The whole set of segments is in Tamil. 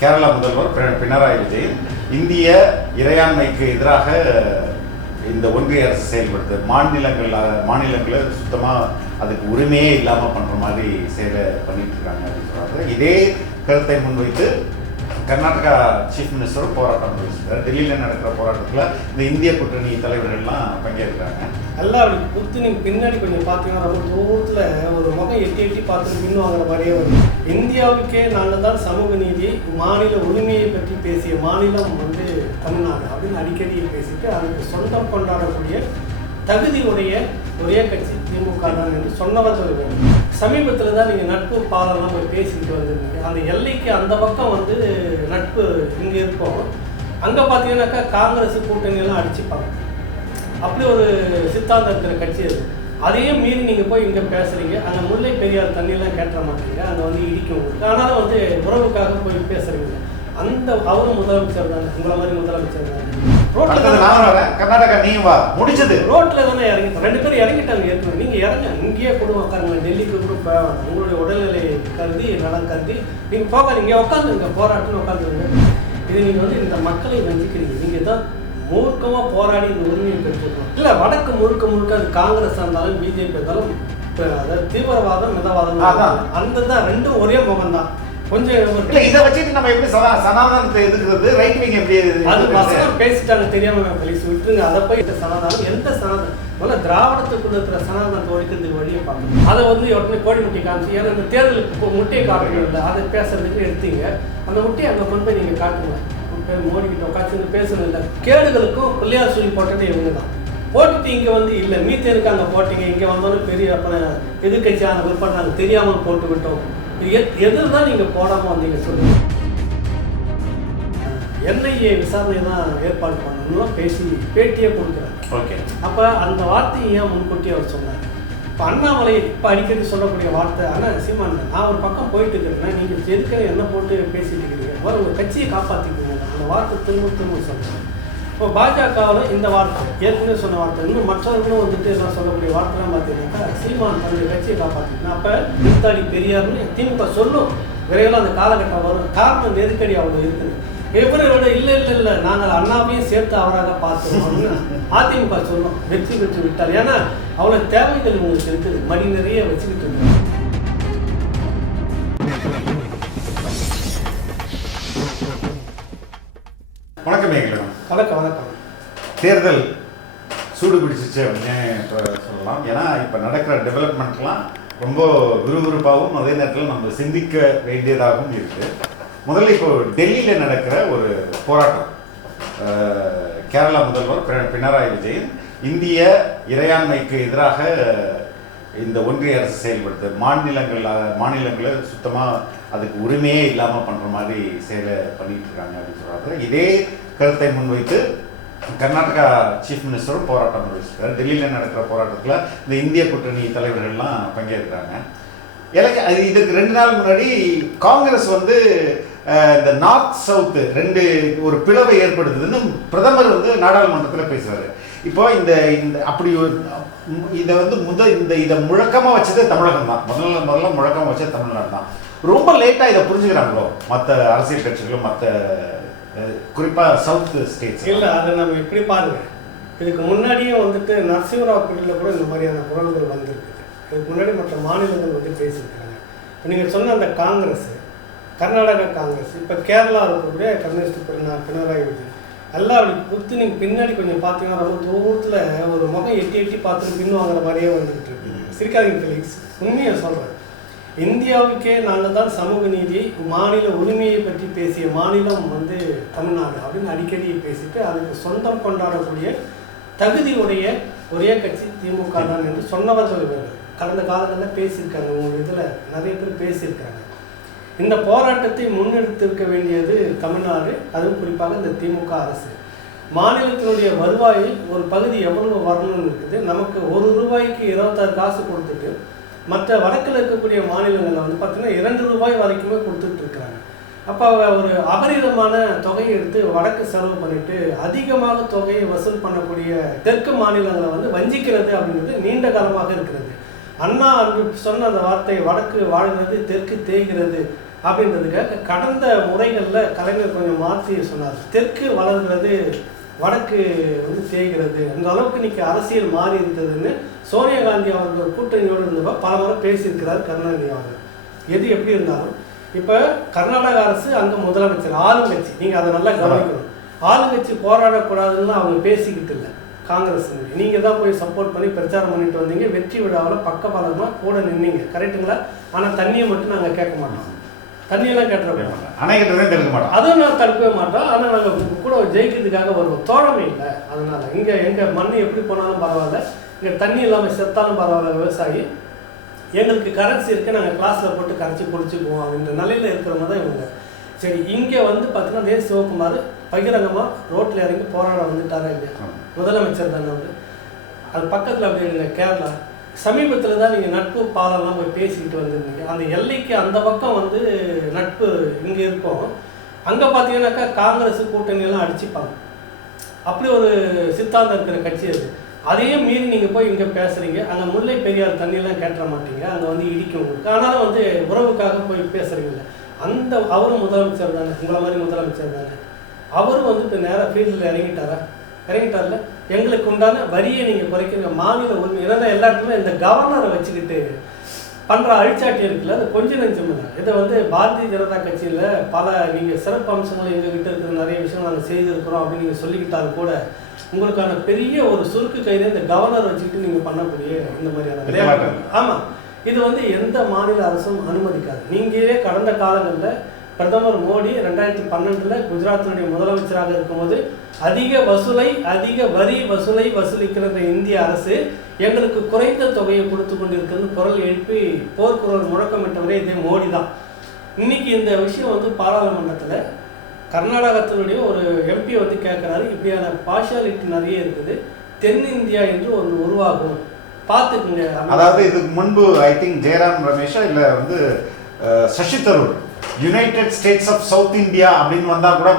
கேரளா முதல்வர் பினராயி விஜயன் இந்திய இறையாண்மைக்கு எதிராக இந்த ஒன்றிய அரசு செயல்படுது. மாநிலங்களை சுத்தமாக அதுக்கு உரிமையே இல்லாமல் பண்ணுற மாதிரி செயலை பண்ணிட்டு இருக்காங்க அப்படின்னு சொல்கிறாங்க. இதே கருத்தை முன்வைத்து கர்நாடகா சீஃப் மினிஸ்டரும் போராட்டம் முடிச்சிருக்காரு. டெல்லியில் நடக்கிற போராட்டத்தில் இந்த இந்திய கூட்டணி தலைவர்கள்லாம் பங்கேற்கிறாங்க. எல்லாம் அப்படி குத்து நீங்கள் பின்னாடி கொஞ்சம் பார்த்தீங்கன்னா ரொம்ப தூரத்தில் ஒரு முகம் எட்டி எட்டி பார்த்து பின் வாங்குற மாதிரியே வரும். இந்தியாவுக்கே நாங்கள் தான் சமூக நீதி மாநில உரிமையை பற்றி பேசிய மாநிலம் தமிழ்நாடு அப்படின்னு அடிக்கடி பேசிட்டு அதுக்கு சொந்தம் கொண்டாடக்கூடிய தகுதி உடைய ஒரே கட்சி திமுக தான் என்று சொன்னவர்கள் வேணும். சமீபத்தில் தான் நீங்கள் நட்பு பாலெல்லாம் போய் பேசிக்கிட்டு வந்துருந்தீங்க. அந்த எல்லைக்கு அந்த பக்கம் நட்பு இங்கே இருக்கும். அங்கே பார்த்தீங்கன்னாக்கா காங்கிரஸ் கூட்டணியெல்லாம் அடிச்சுப்பாங்க. அப்படி ஒரு சித்தாந்தம் இருக்கிற கட்சி அது. அதையும் மீறி நீங்கள் போய் இங்கே பேசுகிறீங்க. அங்கே முல்லை பெரியார் தண்ணியெல்லாம் கேட்ட மாட்டீங்க. அங்கே இடிக்க உங்களுக்கு. ஆனாலும் உறவுக்காக போய் பேசுகிறீங்க. அந்த அவரும் முதலமைச்சர் தானே, உங்களை மாதிரி முதலமைச்சர் தானே. ரோட்ல கர்நாடகா நீங்க வா முடிச்சது ரோட்ல தானே இறங்கிட்டோம். 2 பேரும் இறங்கிட்டாங்க ஏற்கனவே. நீங்க இறங்க இங்கேயே கொடுங்க உட்காருங்க. டெல்லிக்கு கூட போவாங்க. உங்களுடைய உடல்நிலை கருதி நலம் கருதி நீங்க போகாது. இங்கே உட்காந்துருங்க, போராட்டம்னு உட்காந்துருங்க. இது நீங்க இந்த மக்களை வஞ்சிக்கிறீங்க. நீங்க தான் மூர்க்கமா போராடி இந்த உரிமையை பெற்றுக்கணும். இல்ல வடக்கு முழுக்க அது காங்கிரஸ் இருந்தாலும் பிஜேபி இருந்தாலும் அதாவது தீவிரவாதம் மிதவாதம் அந்த தான் ரெண்டும் ஒரே முகம் தான். கொஞ்சம் இதை வச்சுட்டு நம்ம எப்படி சனாதனத்தை எதுக்குறது? ரைட் விங் எப்படி அது பசங்க பேசிட்டாங்க தெரியாம போலீஸ் விட்டுருங்க. அதை போய் சனாதனம் எந்த சனாதனம் முதல்ல திராவிடத்துக்குள்ள இருக்கிற சனாதனத்தை ஒழிக்கிறதுக்கு வழியை பார்க்கணும். அதை உடனே கோடி முட்டை காமிச்சு ஏன்னா இந்த தேர்தலுக்கு முட்டையை காட்டுறது இல்லை. அதை பேசுறதுக்கு எடுத்தீங்க. அந்த முட்டையை அங்கே கொண்டு போய் நீங்கள் காட்டுங்க. மோடி கிட்ட உட்காந்து பேசணும். இல்லை கேடுகளுக்கும் பிள்ளையார் சொல்லி போட்டதே இவங்க தான் போட்டுட்டு இங்கே இல்லை மீத்தேனுக்கு அங்கே போட்டீங்க. இங்கே வந்தோன்னு பெரிய அப்புறம் எதிர்கட்சி அந்த விற்பனை நாங்கள் தெரியாமல் போட்டு விட்டோம். எதிர் தான் நீங்கள் போடாமல் வந்தீங்க சொல்லுங்க. என்ஐஏ விசாரணை தான் ஏற்பாடு பண்ணணும்லாம் பேசி பேட்டியே கொடுக்குறாரு. ஓகே, அப்போ அந்த வார்த்தையை ஏன் முன்கூட்டி அவர் சொன்னார்? இப்போ அண்ணாமலை இப்போ அடிக்கடி சொல்லக்கூடிய வார்த்தை ஆனால் சீமான் நான் ஒரு பக்கம் போயிட்டு இருக்கிறேன்னா நீங்கள் எதுக்கு என்ன போட்டு பேசிட்டு இருக்கிறீங்க? ஒரு கட்சியை காப்பாற்றிக்கணும். அந்த வார்த்தை திரும்ப சொல்கிறேன். இப்போ பாஜகவில் இந்த வார்த்தை ஏற்கனவே சொன்ன வார்த்தை இன்னும் மற்றவர்களும் எல்லாம் சொல்லக்கூடிய வார்த்தைலாம் பார்த்தீங்கன்னாக்கா சீமான் தன்னுடைய கட்சியை காப்பாற்றிக்கணும். அப்போ நிறுத்தாடி பெரியார்னு திமுக சொல்லும் விரைவில் அந்த காலகட்டம் வரும். காரணம் நெருக்கடி அவ்வளோ இருக்குது. விட இல்லை நாங்கள் அண்ணாவையும் சேர்த்து அவராக பார்த்துருவோம்னு அதிமுக சொல்லும். வெற்றி பெற்று விட்டார். ஏன்னா அவ்வளோ தேவைகள் உங்களுக்கு இருக்குது. மடி நிறைய வச்சுக்கிட்டு இருந்தாங்க. வணக்கம். தேர்தல் சூடு பிடிச்சிச்சு அப்படின்னு சொல்லலாம். ஏன்னா இப்போ நடக்கிற டெவலப்மெண்ட்லாம் ரொம்ப விறுவிறுப்பாகவும் அதே நேரத்தில் நம்ம சிந்திக்க வேண்டியதாகவும் இருக்குது. முதல்ல இப்போ டெல்லியில் நடக்கிற ஒரு போராட்டம். கேரளா முதல்வர் பினராயி விஜயன் இந்திய இறையாண்மைக்கு எதிராக இந்த ஒன்றிய அரசு செயல்படுது. மாநிலங்களை சுத்தமாக அதுக்கு உரிமையே இல்லாமல் பண்ணுற மாதிரி செயலை பண்ணிட்டு இருக்காங்க அப்படின்னு சொல்கிறாங்க. இதே கருத்தை முன்வைத்து கர்நாடகா சீஃப் மினிஸ்டரும் போராட்டம் முடிச்சிருக்காரு. டெல்லியில் நடக்கிற போராட்டத்தில் இந்த இந்திய கூட்டணி தலைவர்கள்லாம் பங்கேற்கிறாங்க. இதுக்கு 2 நாள் முன்னாடி காங்கிரஸ் இந்த நார்த் சவுத்து ஒரு பிளவை ஏற்படுத்துதுன்னு பிரதமர் நாடாளுமன்றத்தில் பேசுவார். இப்போ இந்த அப்படி ஒரு இதை முழக்கமாக வச்சது தமிழகம் தான். முதல்ல முழக்கமாக வச்சது தமிழ்நாடு தான். ரொம்ப லேட்டாக இதை புரிஞ்சுக்கிறாங்களோ மற்ற அரசியல் கட்சிகளும் மற்ற குறிப்பாக சவுத் ஸ்டேட்ஸ்? இல்லை, அதை நம்ம இப்படி பாருங்கள். இதுக்கு முன்னாடியும் நரசிம்மராவ் பள்ளியில் கூட இந்த மாதிரியான குரல்கள் வந்திருக்கு. இதுக்கு முன்னாடி மற்ற மாநிலங்கள் பேசியிருக்காங்க. இப்போ நீங்கள் சொன்ன அந்த காங்கிரஸ், கர்நாடகா காங்கிரஸ், இப்போ கேரளா இருக்கக்கூடிய கம்யூனிஸ்ட் பினராயி விஜயன் எல்லாம் அப்படி குத்து நீங்கள் பின்னாடி கொஞ்சம் பார்த்தீங்கன்னா ரொம்ப தூரத்தில் ஒரு முகம் எட்டி எட்டி பார்த்துட்டு பின் வாங்குற மாதிரியே வந்துக்கிட்டு இருக்கு. சிரிக்காதீங்க கலீக்ஸ், உண்மையை சொல்கிறேன். இந்தியாவுக்கே நாங்கள் தான் சமூக நீதி மாநில உரிமையை பற்றி பேசிய மாநிலம் தமிழ்நாடு அப்படின்னு அடிக்கடி பேசிட்டு அதுக்கு சொந்தம் கொண்டாடக்கூடிய தகுதி உடைய ஒரே கட்சி திமுக தான் என்று சொன்னவர்கள் வேறு. கடந்த காலங்களில் பேசியிருக்காங்க. உங்கள் இதில் நிறைய பேர் பேசியிருக்காங்க. இந்த போராட்டத்தை முன்னெடுத்திருக்க வேண்டியது தமிழ்நாடு, அதுவும் குறிப்பாக இந்த திமுக அரசு. மாநிலத்தினுடைய வருவாயில் ஒரு பகுதி எவ்வளவு வரணும்னு இருக்குது. நமக்கு 1 ரூபாய்க்கு 26 காசு கொடுத்துட்டு மற்ற வடக்கில் இருக்கக்கூடிய மாநிலங்களில் பார்த்தீங்கன்னா 2 ரூபாய் வரைக்குமே கொடுத்துட்டு இருக்கிறாங்க. அப்போ ஒரு அபரிதமான தொகையை எடுத்து வடக்கு செலவு பண்ணிட்டு அதிகமாக தொகையை வசூல் பண்ணக்கூடிய தெற்கு மாநிலங்களை வஞ்சிக்கிறது அப்படிங்கிறது நீண்ட காலமாக இருக்கிறது. அண்ணா அன்று சொன்ன அந்த வார்த்தை, வடக்கு வாழ்கிறது தெற்கு தேய்கிறது அப்படின்றதுக்காக கடந்த முறைகளில் கலைஞர் கொஞ்சம் மாற்றி சொன்னார். தெற்கு வளர்கிறது, வடக்கு வந்து தேய்கிறது, அந்த அளவுக்கு இன்றைக்கி அரசியல் மாறி இருக்கிறதுன்னு சோனியா காந்தி அவர்கள் கூட்டணியோடு இருந்தப்போ பல முறை பேசியிருக்கிறார் கருணாநிதி அவர்கள். எது எப்படி இருந்தாலும் இப்போ கர்நாடக அரசு அங்கே முதலமைச்சர் ஆளுங்கட்சி, நீங்கள் அதை நல்லா கவனிக்கணும். ஆளுங்கட்சி போராடக்கூடாதுன்னு அவங்க பேசிக்கிட்டு இல்லை. காங்கிரஸ் நீங்கள் தான் போய் சப்போர்ட் பண்ணி பிரச்சாரம் பண்ணிட்டு வந்தீங்க. வெற்றி விழாவில் பக்கபலமாக கூட நின்னீங்க, கரெக்டுங்களா? ஆனால் தண்ணியை மட்டும் நாங்கள் கேட்க மாட்டோம். தண்ணியெல்லாம் கேட்டுற அணை கட்டுறதே தடுக்க மாட்டோம். அதுவும் நான் தடுக்கவே மாட்டோம். ஆனால் நாங்கள் கூட ஜெயிக்கிறதுக்காக வருவோம். தோழமை இல்லை. அதனால் இங்கே எங்கள் மண் எப்படி போனாலும் பரவாயில்ல, இங்கே தண்ணி இல்லாமல் செத்தாலும் பரவாயில்ல, விவசாயி எங்களுக்கு கரன்சி இருக்குது, நாங்கள் கிளாஸில் போட்டு கரைச்சி குடிச்சுக்குவோம் அப்படின்ற நிலையில் இருக்கிறவங்க தான் இவங்க. சரி, இங்கே வந்து பார்த்தீங்கன்னா நேரு சிவகுமார் பகிரங்கமாக ரோட்டில் இறங்கி போராட வந்துட்டாரா இல்லையா? முதலமைச்சர் தானே அவர். அது பக்கத்தில் அப்படி எடுங்க, கேரளா சமீபத்தில் தான் நீங்கள் நட்பு பாலம்லாம் போய் பேசிக்கிட்டு வந்துருந்தீங்க. அந்த எல்லைக்கு அந்த பக்கம் வந்து நட்பு இங்கே இருக்கும். அங்கே பார்த்தீங்கன்னாக்கா காங்கிரஸ் கூட்டணியெல்லாம் அடிச்சுப்பாங்க. அப்படி ஒரு சித்தாந்தம் இருக்கிற கட்சி அது. அதையும் மீறி நீங்கள் போய் இங்கே பேசுகிறீங்க. அங்கே முல்லை பெரியார் தண்ணியெல்லாம் கேட்டுற மாட்டீங்க, அங்கே வந்து இடிக்கும் உங்களுக்கு. ஆனாலும் வந்து உறவுக்காக போய் பேசுகிறீங்கள. அந்த அவரும் முதலமைச்சர் தானே, உங்களை மாதிரி முதலமைச்சர் தானே. அவரும் வந்து இப்போ நேராக ஃபீல்டில் இறங்கிட்டார்ல. எங்களுக்கு உண்டான வரியை நீங்கள் குறைக்கிறீங்க, மாநில உரிமை. இதெல்லாம் எல்லா இடத்துலையும் இந்த கவர்னரை வச்சுக்கிட்டு பண்ணுற அழிச்சாட்டி இருக்குல்ல, அது கொஞ்சம் நெஞ்சம் இல்லை. இதை வந்து பாரதிய ஜனதா கட்சியில் பல நீங்கள் சிறப்பு அம்சங்கள் எங்ககிட்ட இருக்கிற நிறைய விஷயங்கள் நாங்கள் செய்திருக்கிறோம் அப்படின்னு நீங்கள் சொல்லிக்கிட்டாலும் கூட உங்களுக்கான பெரிய ஒரு சுருக்கு கையில் இந்த கவர்னர் வச்சுக்கிட்டு நீங்கள் பண்ணக்கூடிய இந்த மாதிரியான விளையாட்டு. ஆமாம், இது வந்து எந்த மாநில அரசும் அனுமதிக்காது. நீங்களே கடந்த காலங்களில் பிரதமர் மோடி 2012 குஜராத்தினுடைய முதலமைச்சராக இருக்கும்போது அதிக வரி வசூலிக்கிற இந்திய அரசு எங்களுக்கு குறைந்த தொகையை கொடுத்து கொண்டிருக்கிறது குரல் எழுப்பி போர்க்குரல் முழக்கமிட்டவரே இதே மோடி தான். இன்னைக்கு இந்த விஷயம் வந்து பாராளுமன்றத்தில் கர்நாடகத்தினுடைய ஒரு எம்பி வந்து கேட்குறாரு, இப்படியான பார்ஷியாலிட்டி நிறைய இருக்குது, தென்னிந்தியா என்று ஒன்று உருவாகும், பார்த்துக்குங்க. அதாவது இதுக்கு முன்பு ஐ திங்க் ஜெயராம் ரமேஷா இல்லை வந்து Shashi Tharoor united states of south India அப்படின்னு வந்தா கூட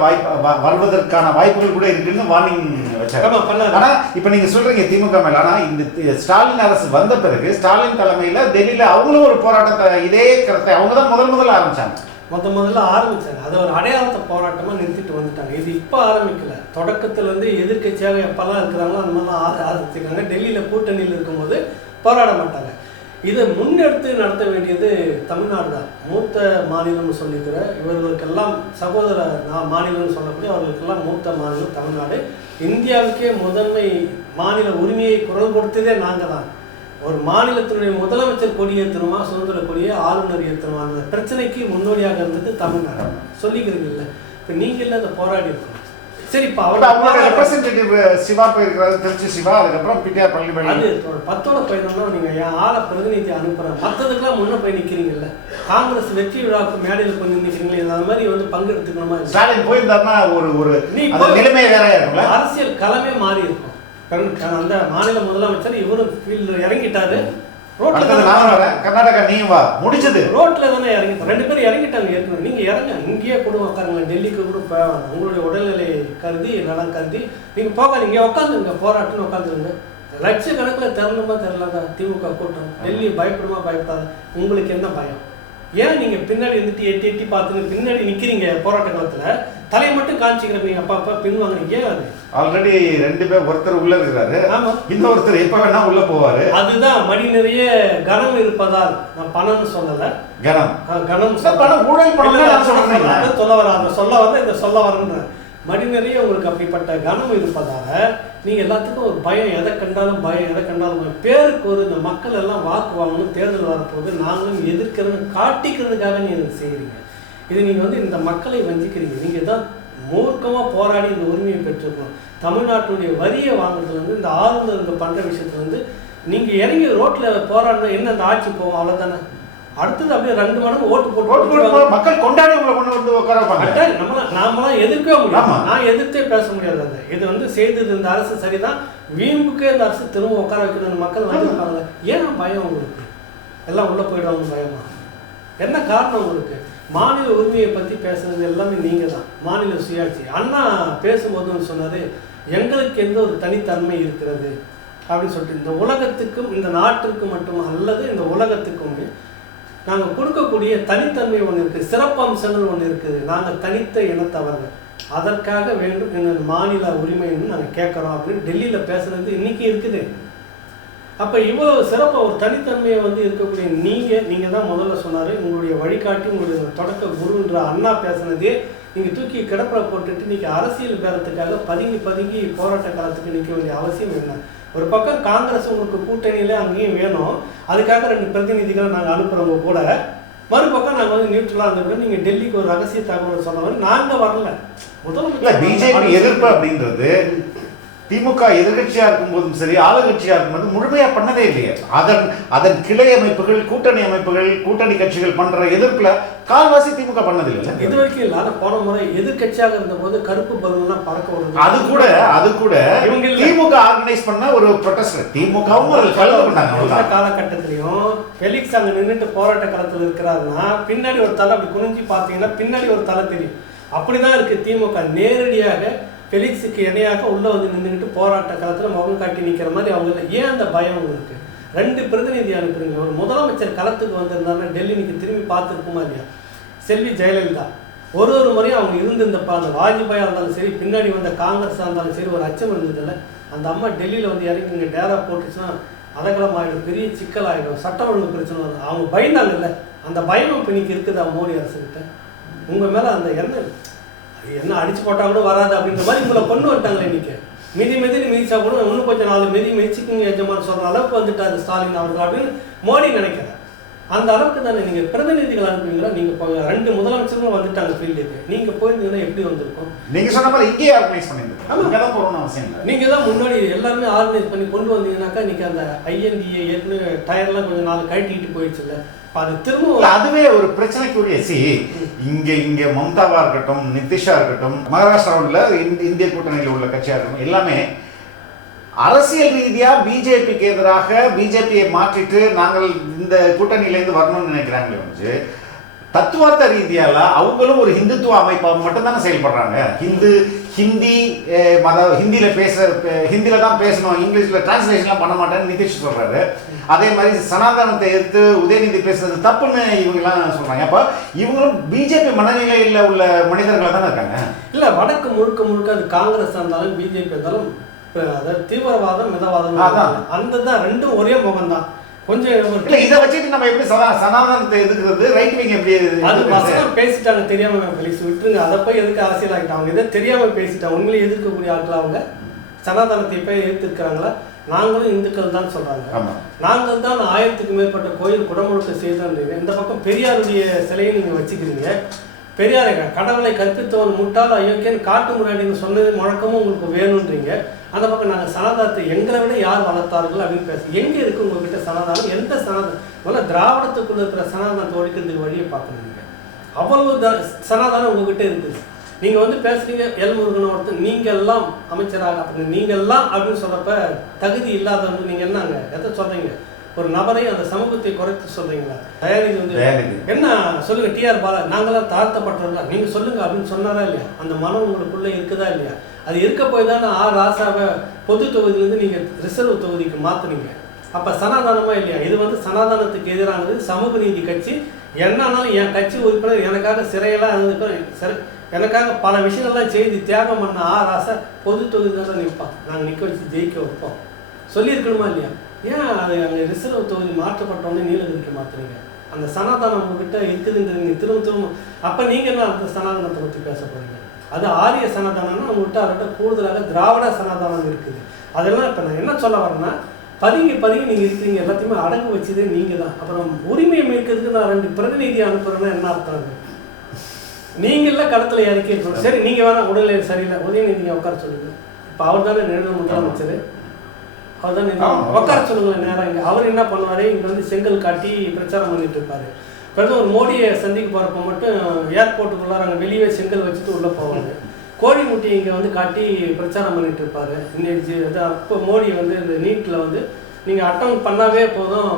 வருவதற்கான வாய்ப்புகள் கூட இருக்குன்னு வார்னிங் வச்சாங்க. ஆனா இப்ப நீங்க சொல்றீங்க திமுக மேல, ஆனா இந்த ஸ்டாலின் அரசு வந்த பிறகு ஸ்டாலின் தலைமையில டெல்லியில அவங்களும் ஒரு போராட்டத்தை இதே கருத்தை அவங்க தான் முதல்ல ஆரம்பிச்சாங்க. முதல்ல ஆரம்பிச்சாங்க. அதை ஒரு அடையாளத்தை போராட்டமாக நிறுத்திட்டு வந்துட்டாங்க. இது இப்போ ஆரம்பிக்கல, தொடக்கத்திலேருந்து எதிர்கட்சியாக எப்பெல்லாம் இருக்கிறாங்களோ அந்த மாதிரிலாம் ஆரம்பிச்சிருக்காங்க. டெல்லியில் கூட்டணியில் இருக்கும்போது போராட மாட்டாங்க. இதை முன்னெடுத்து நடத்த வேண்டியது தமிழ்நாடு தான். மூத்த மாநிலம்னு சொல்லிக்கிற இவர்களுக்கெல்லாம் சகோதர மாநிலம்னு சொல்லக்கூடிய அவர்களுக்கெல்லாம் மூத்த மாநிலம் தமிழ்நாடு. இந்தியாவுக்கே முதன்மை மாநில உரிமையை குரல் கொடுத்ததே நாங்கள் தான். ஒரு மாநிலத்தினுடைய முதலமைச்சர் கொடியேற்றணுமா, சுதந்திர கொடியை ஆளுநர் ஏற்றணுமா, அந்த பிரச்சனைக்கு முன்னோடியாக இருந்தது தமிழ்நாடு. சொல்லிக்கிறது இல்லை. இப்போ நீங்கள் இல்லை அதை போராடி இருக்கணும். சரி, இப்போ அவரோட ரெப்ரசன்டேட்டிவ் சிவா போயிருக்கிறாரு, திருச்சி சிவா, அதுக்கப்புறம் பிடிஆர் பழனிவேல். அது ஒரு 10ஓட பயணம்னா நீங்கள் என் ஆளை பிரதிநிதி அனுப்புகிறேன், மற்றதுக்கெல்லாம் முன்னே போய் நிற்கிறீங்கல்ல. காங்கிரஸ் வெற்றி விழாவுக்கு மேடையில் போய் நிற்கிறீங்களே, அது மாதிரி வந்து பங்கெடுத்துக்கணுமா? ஸ்டாலின் போயிருந்தாருன்னா ஒரு நிலைமை வேற இருக்கும்ல, அரசியல் களமே மாறி இருக்கும். அந்த மாநில முதலமைச்சர் இவரும் ஃபீல்டில் இறங்கிட்டாரு. கர்நாடகா நீங்க வா முடிச்சது ரோட்ல தானே இறங்கிட்டோம். 2 பேரும் இறங்கிட்டாங்க ஏற்கனவே. நீங்க இறங்க, இங்கேயே கூட உட்காருங்களேன். டெல்லிக்கு கூட போவாங்க. உங்களுடைய உடல்நிலை கருதி நலம் கருதி நீங்க போகாது, இங்கே உட்காந்துருங்க, போராட்டம்னு உட்காந்துருங்க. லட்சக்கணக்கில் திறனுமா தெரியலாதா திமுக கூட்டம்? டெல்லி பயப்படுமா பயப்படாது? உங்களுக்கு என்ன பயம்? ஏன் நீங்க பின்னாடி இருந்துட்டு எட்டி பார்த்துன்னு பின்னாடி நிக்கிறீங்க? போராட்ட காலத்துல தலையை மட்டும் காமிச்சிக்கிறீங்க, அப்பா பின்வாங்க. ஏன் அது ஆல்ரெடி 2 பேர், ஒருத்தர் உள்ள இருக்கிறாரு, ஆமா, இன்னொருத்தர் எப்ப வேணா உள்ள போவாரு. அதுதான் மணி நிறைய கனம் இருப்பதால். நான் பணம்னு சொல்லல, கனம் பணம் ஊழல் பணம் சொல்ல வர, அந்த சொல்ல வர இந்த சொல்ல வரன்ற மணி நிறைய உங்களுக்கு அப்படிப்பட்ட கனம் இருப்பதால நீங்க எல்லாத்துக்கும் ஒரு பயம், எதை கண்டாலும் பயம், எதை கண்டாலும் பயம். பேருக்கு ஒரு இந்த மக்கள் எல்லாம் வாக்கு வாங்கணும், தேர்தல் வரப்போது நாங்களும் எதிர்க்கிறதுன்னு காட்டிக்கிறதுக்காக நீங்க செய்கிறீங்க. இது நீங்க வந்து இந்த மக்களை வஞ்சிக்கிறீங்க. நீங்க தான் மூர்க்கமாக போராடி இந்த உரிமையை பெற்றிருக்கணும். தமிழ்நாட்டுடைய வரியை வாங்குறதுலேருந்து இந்த ஆளுநருக்கு பண்ணுற விஷயத்துலேருந்து நீங்கள் இறங்கி ரோட்டில் போராடினா என்ன அந்த ஆட்சி போவோம், அவ்வளோதானே. அடுத்தது அப்படியே 2 மடங்கு ஓட்டு போட்டு மக்கள் கொண்டாடி உங்களை கொண்டு வந்து உட்கார நாமெல்லாம் எதிர்க்கவே முடியாது. நான் எதிர்த்தே பேச முடியாது. அந்த இது வந்து செய்தது இந்த அரசு சரிதான், வீம்புக்கே இந்த அரசு திரும்ப உட்கார வைக்கிறது மக்கள் வந்துருப்பாங்க. ஏன்னா பயம் உங்களுக்கு? எல்லாம் உள்ளே போயிடுவாங்க பயமா? என்ன காரணம் உங்களுக்கு? மாநில உரிமையை பற்றி பேசுறது எல்லாமே நீங்கள் தான். மாநில சுயாட்சி அண்ணா பேசும்போது சொன்னார், எங்களுக்கு எந்த ஒரு தனித்தன்மை இருக்கிறது அப்படின்னு சொல்லிட்டு. இந்த உலகத்துக்கும் இந்த நாட்டிற்கும் மட்டும் அல்லது இந்த உலகத்துக்கும் நாங்கள் கொடுக்கக்கூடிய தனித்தன்மை ஒன்று இருக்குது, சிறப்பம்சங்கள் ஒன்று இருக்குது. நாங்கள் தனித்த இனத்தவர்கள், அதற்காக வேண்டும் எங்கள் மாநில உரிமைன்னு நாங்கள் கேட்குறோம் அப்படின்னு டெல்லியில் பேசுகிறது இன்றைக்கி இருக்குது. அப்போ இவ்வளோ சிறப்பாக ஒரு தனித்தன்மையை வந்து இருக்கக்கூடிய நீங்கள் தான் முதல்ல சொன்னார், உங்களுடைய வழிகாட்டி உங்களுடைய தொடக்க குருன்ற அண்ணா பேசுனதே நீங்கள் தூக்கி கிடப்பில் போட்டுட்டு இன்றைக்கி அரசியல் பேரத்துக்காக பதுங்கி போராட்ட காலத்துக்கு நிற்க வேண்டிய அவசியம் என்ன? ஒரு பக்கம் காங்கிரஸ் உங்களுக்கு கூட்டணியில் அங்கேயும் வேணும், அதுக்காக 2 பிரதிநிதிகளை நாங்கள் அனுப்புகிறவங்க கூட, மறுபக்கம் நாங்கள் வந்து நியூட்ரலாக இருந்திருக்கோம். நீங்கள் டெல்லிக்கு ஒரு ரகசிய தகவல் சொன்னவங்க நாங்கள் வரல. முதல்ல பிஜேபி எதிர்ப்பு அப்படின்றது திமுக எதிர்கட்சியா இருக்கும்போதும் சரி, ஆளுங்கட்சியா இருக்கும்போது முழுமையா பண்ணதே இல்லையே. அதன் கிளை அமைப்புகள், கூட்டணி அமைப்புகள், கூட்டணி கட்சிகள் பண்ற எதிர்ப்புல கால்வாசி திமுக பண்ணதில்லை. இது வரைக்கும் இல்ல. ஆனா போன முறை எதிர்கட்சியாக இருந்த போது கருப்பு பலூன்லாம் பறக்க விடுறது, அது கூட திமுக ஆர்கனைஸ் பண்ண ஒரு ப்ரொடெஸ்ட். திமுகவும் ஒரு கலந்து பண்ணாங்க. காலகட்டத்திலையும் ஃபெலிக்ஸ் அங்க நின்றுட்டு போராட்ட காலத்தில் இருக்கிறாருன்னா பின்னாடி ஒரு தலை அப்படி குனிஞ்சி பார்த்தீங்கன்னா பின்னாடி ஒரு தலை தெரியும். அப்படிதான் இருக்கு திமுக. நேரடியாக ஃபெலிக்ஸுக்கு இணையாக உள்ளே வந்து நின்றுக்கிட்டு போராட்ட காலத்தில் முகம் காட்டி நிற்கிற மாதிரி அவங்க ஏன் அந்த பயம் உங்களுக்கு? 2 பிரதிநிதி அனுப்புறீங்க. ஒரு முதலமைச்சர் களத்துக்கு வந்திருந்தாருன்னா டெல்லி இன்னைக்கு திரும்பி பார்த்துருக்குமா இல்லையா? செல்வி ஜெயலலிதா ஒரு முறையும் அவங்க இருந்திருந்தப்பா, அந்த வாஜ்பாயாக இருந்தாலும் சரி, பின்னாடி வந்த காங்கிரஸாக இருந்தாலும் சரி, ஒரு அச்சம் இருந்ததில்லை. அந்த அம்மா டெல்லியில் வந்து இறங்கி இங்கே டேரா போட்டுச்சுன்னா அதகலம் ஆகிடும், பெரிய சிக்கல் ஆகிடும், சட்டம் ஒழுங்கு பிரச்சனை வரும். அவங்க பயந்தாங்க இல்லை? அந்த பயம் இப்போ இன்னைக்கு இருக்குதா மோடி அரசுக்கிட்ட? உங்கள் மேலே அந்த என்ன அடிச்சு போட்டால் கூட வராது அப்படின்ற மாதிரி உங்களை கொண்டு வந்துட்டாங்களே. இன்னைக்கு மிதின்னு மிதிச்சா கூட இன்னும் கொஞ்சம் 4 மிதிச்சுக்குங்க எஜமான் சொல்கிற அளவுக்கு வந்துட்டாரு ஸ்டாலின் அவர்கள் அப்படின்னு மோடி நினைக்கிறேன். அந்த அளவுக்கு தானே நீங்கள் பிரதிநிதிகள் அனுப்புவீங்களா? நீங்கள் இப்போ 2 முதலமைச்சர்களும் வந்துட்டாங்க ஃபீல்டுக்கு, நீங்கள் போயிருந்தீங்கன்னா எப்படி வந்திருக்கும்? நீங்கள் சொன்ன மாதிரி இங்கேயே ஆர்கனைஸ் பண்ணியிருந்தோம். அங்கே தான் போகணும்னு அவசியம் இல்லை. நீங்கள் தான் முன்னாடி எல்லாருமே ஆர்கனைஸ் பண்ணி கொண்டு வந்தீங்கன்னாக்கா இன்றைக்கி அந்த ஐஎன்டிஏ ஏற்கனவே டயர்லாம் கொஞ்சம் 4 கழட்டிக்கிட்டு போயிடுச்சு இல்லை? அது திரும்ப அதுவே ஒரு பிரச்சனைக்குரிய இங்க மம்தாவா இருக்கட்டும், நிதிஷா இருக்கட்டும், மகாராஷ்டிராவில் இந்திய கூட்டணியில் உள்ள கட்சியா இருக்கட்டும், எல்லாமே அரசியல் ரீதியா பிஜேபிக்கு எதிராக பிஜேபியை மாற்றிட்டு நாங்கள் இந்த கூட்டணியிலேருந்து வரணும்னு நினைக்கிறாங்களே வந்து, தத்துவார்த்த ரீதியால அவங்களும் ஒரு ஹிந்துத்துவ அமைப்பாக மட்டும்தானே செயல்படுறாங்க. ஹிந்தியில தான் பேசணும், இங்கிலீஷ்ல டிரான்ஸ்லேஷன்லாம் பண்ண மாட்டேன்னு நிதிஷ் சொல்றாரு. அதே மாதிரி சனாதனத்தை எடுத்து உதயநிதி பேசுறது தப்புன்னு இவங்கெல்லாம் சொல்றாங்க. அப்ப இவங்களும் பிஜேபி மனநிலையில் உள்ள மனிதர்களாக தானே இருக்காங்க. இல்ல வடக்கு முழுக்க அது காங்கிரஸ் இருந்தாலும் பிஜேபி இருந்தாலும் அதாவது தீவிரவாதம் மிதவாதம் அந்த தான் 2 ஒரே முகம் தான். கொஞ்சம் இல்ல இதை வச்சுட்டு நம்ம எப்படி சனாதனத்தை எதுக்குறது, ரைட் விங் எப்படி அது வசனம் பேசிட்டாங்க தெரியாம ஃபெலிக்ஸ் விட்டுருங்க. அதை போய் எதுக்கு அரசியல் ஆகிட்டாங்க? இதை தெரியாம பேசிட்டாங்க. உண்மையிலே எதிர்க்கக்கூடிய ஆட்கள் அவங்க சனாதனத்தை போய் எதிர்த்திருக்கிறாங்களா? நாங்களும் இந்துக்கள் தான் சொல்றாங்க. நாங்கள் தான் 1000க்கும் மேற்பட்ட கோயில் குடமுழுக்க செய்தோன்றீங்க. இந்த பக்கம் பெரியாருடைய சிலையை நீங்க வச்சுக்கிறீங்க. பெரியாரை கடவுளை கற்பித்தவன் முட்டாள் அயோக்கியன் காட்டு முன்னாடின்னு சொன்னது முழக்கமும் உங்களுக்கு வேணுன்றீங்க. அந்த பக்கம் நாங்கள் சனாதனத்தை எங்களை விட யார் வளர்த்தார்கள் அப்படின்னு பேச எங்கே இருக்குது உங்ககிட்ட சனாதனம்? எந்த சனாதனம்? முதல்ல திராவிடத்துக்குள்ள இருக்கிற சனாதனத்தை ஒழிக்கிறதுக்கு வழியை பார்க்கணும். நீங்கள் அவ்வளவு சனாதனம் உங்ககிட்ட இருக்குது. நீங்கள் வந்து பேசுறீங்க எல் முருகன் ஒருத்தர் நீங்கள்லாம் அமைச்சராக அப்படின்னு நீங்கள்லாம் அப்படின்னு சொல்கிறப்ப தகுதி இல்லாதவங்க நீங்கள் என்னங்க எதை சொல்கிறீங்க? ஒரு நபரை அந்த சமூகத்தை குறைத்து சொல்றீங்களா? தயாரிதி வந்து என்ன சொல்லுங்க, டிஆர் பாலா நாங்களாம் தாழ்த்தப்பட்டவர்களா நீங்க சொல்லுங்க அப்படின்னு சொன்னாரா இல்லையா? அந்த மனம் உங்களுக்குள்ள இருக்குதா இல்லையா? அது இருக்க போய் தான் ஆர் ராசாவை பொது தொகுதியிலேருந்து நீங்க ரிசர்வ் தொகுதிக்கு மாத்துனீங்க. அப்ப சனாதனமா இல்லையா? இது வந்து சனாதனத்துக்கு எதிரானது. சமூக நீதி கட்சி என்னன்னாலும் என் கட்சி உறுப்பினர் எனக்காக சிறையெல்லாம் இருந்துக்கிறேன், எனக்காக பல விஷயங்கள்லாம் செய்து தியாகம் பண்ண ஆர் ராசா பொது தொகுதியில் தான் நிற்பான், நாங்கள் நிற்க வச்சு ஜெயிக்க வைப்போம் சொல்லியிருக்கணுமா இல்லையா? ஏன் அது அங்கே ரிசர்வ் தொகுதி மாற்றப்பட்டோன்னே நீலகிரிக்கு மாற்றுறீங்க? அந்த சனாதனம் உங்ககிட்ட இருக்குதுன்றது நீங்கள் திரும்ப அப்போ நீங்கள் என்ன அந்த சனாதனத்தை பற்றி பேச போகிறீங்க? அது ஆரிய சனாதனம்னா உங்கள்கிட்ட அவர்கிட்ட கூடுதலாக திராவிட சனாதனம் இருக்குது. அதெல்லாம் இப்போ நான் என்ன சொல்ல வரேன்னா, பதுங்கி நீங்கள் இருக்கிறீங்க, எல்லாத்தையுமே அடங்கு வச்சதே நீங்கள் தான். அப்புறம் உரிமையை மீட்கிறதுக்கு நான் 2 பிரதிநிதி அனுப்புகிறேன்னா என்ன அர்த்தம்? நீங்கள்லாம் களத்தில் இறக்கி இருக்கணும். சரி நீங்கள் வேணாம் உடல்நிலை சரியில்லை, உதயநிதியை உட்கார சொல்லுங்கள். இப்போ அவர் தானே நிறுவன முதலமைச்சர், அவர் தான் உட்கார சொல்லுங்களேன் நேரம். இங்கே அவர் என்ன பண்ணுவார்? இங்கே வந்து செங்கல் காட்டி பிரச்சாரம் பண்ணிட்டு இருப்பார். பிரதமர் மோடியை சந்திக்க போகிறப்ப மட்டும் ஏர்போர்ட்டுக்குள்ளார அங்கே வெளியே செங்கல் வச்சுட்டு உள்ளே போவாங்க. கோழி முட்டி இங்கே வந்து காட்டி பிரச்சாரம் பண்ணிட்டு இருப்பார். இன்னைக்கு அப்போ மோடி வந்து இந்த நீட்டில் வந்து நீங்கள் அட்டம் பண்ணாவே போதும்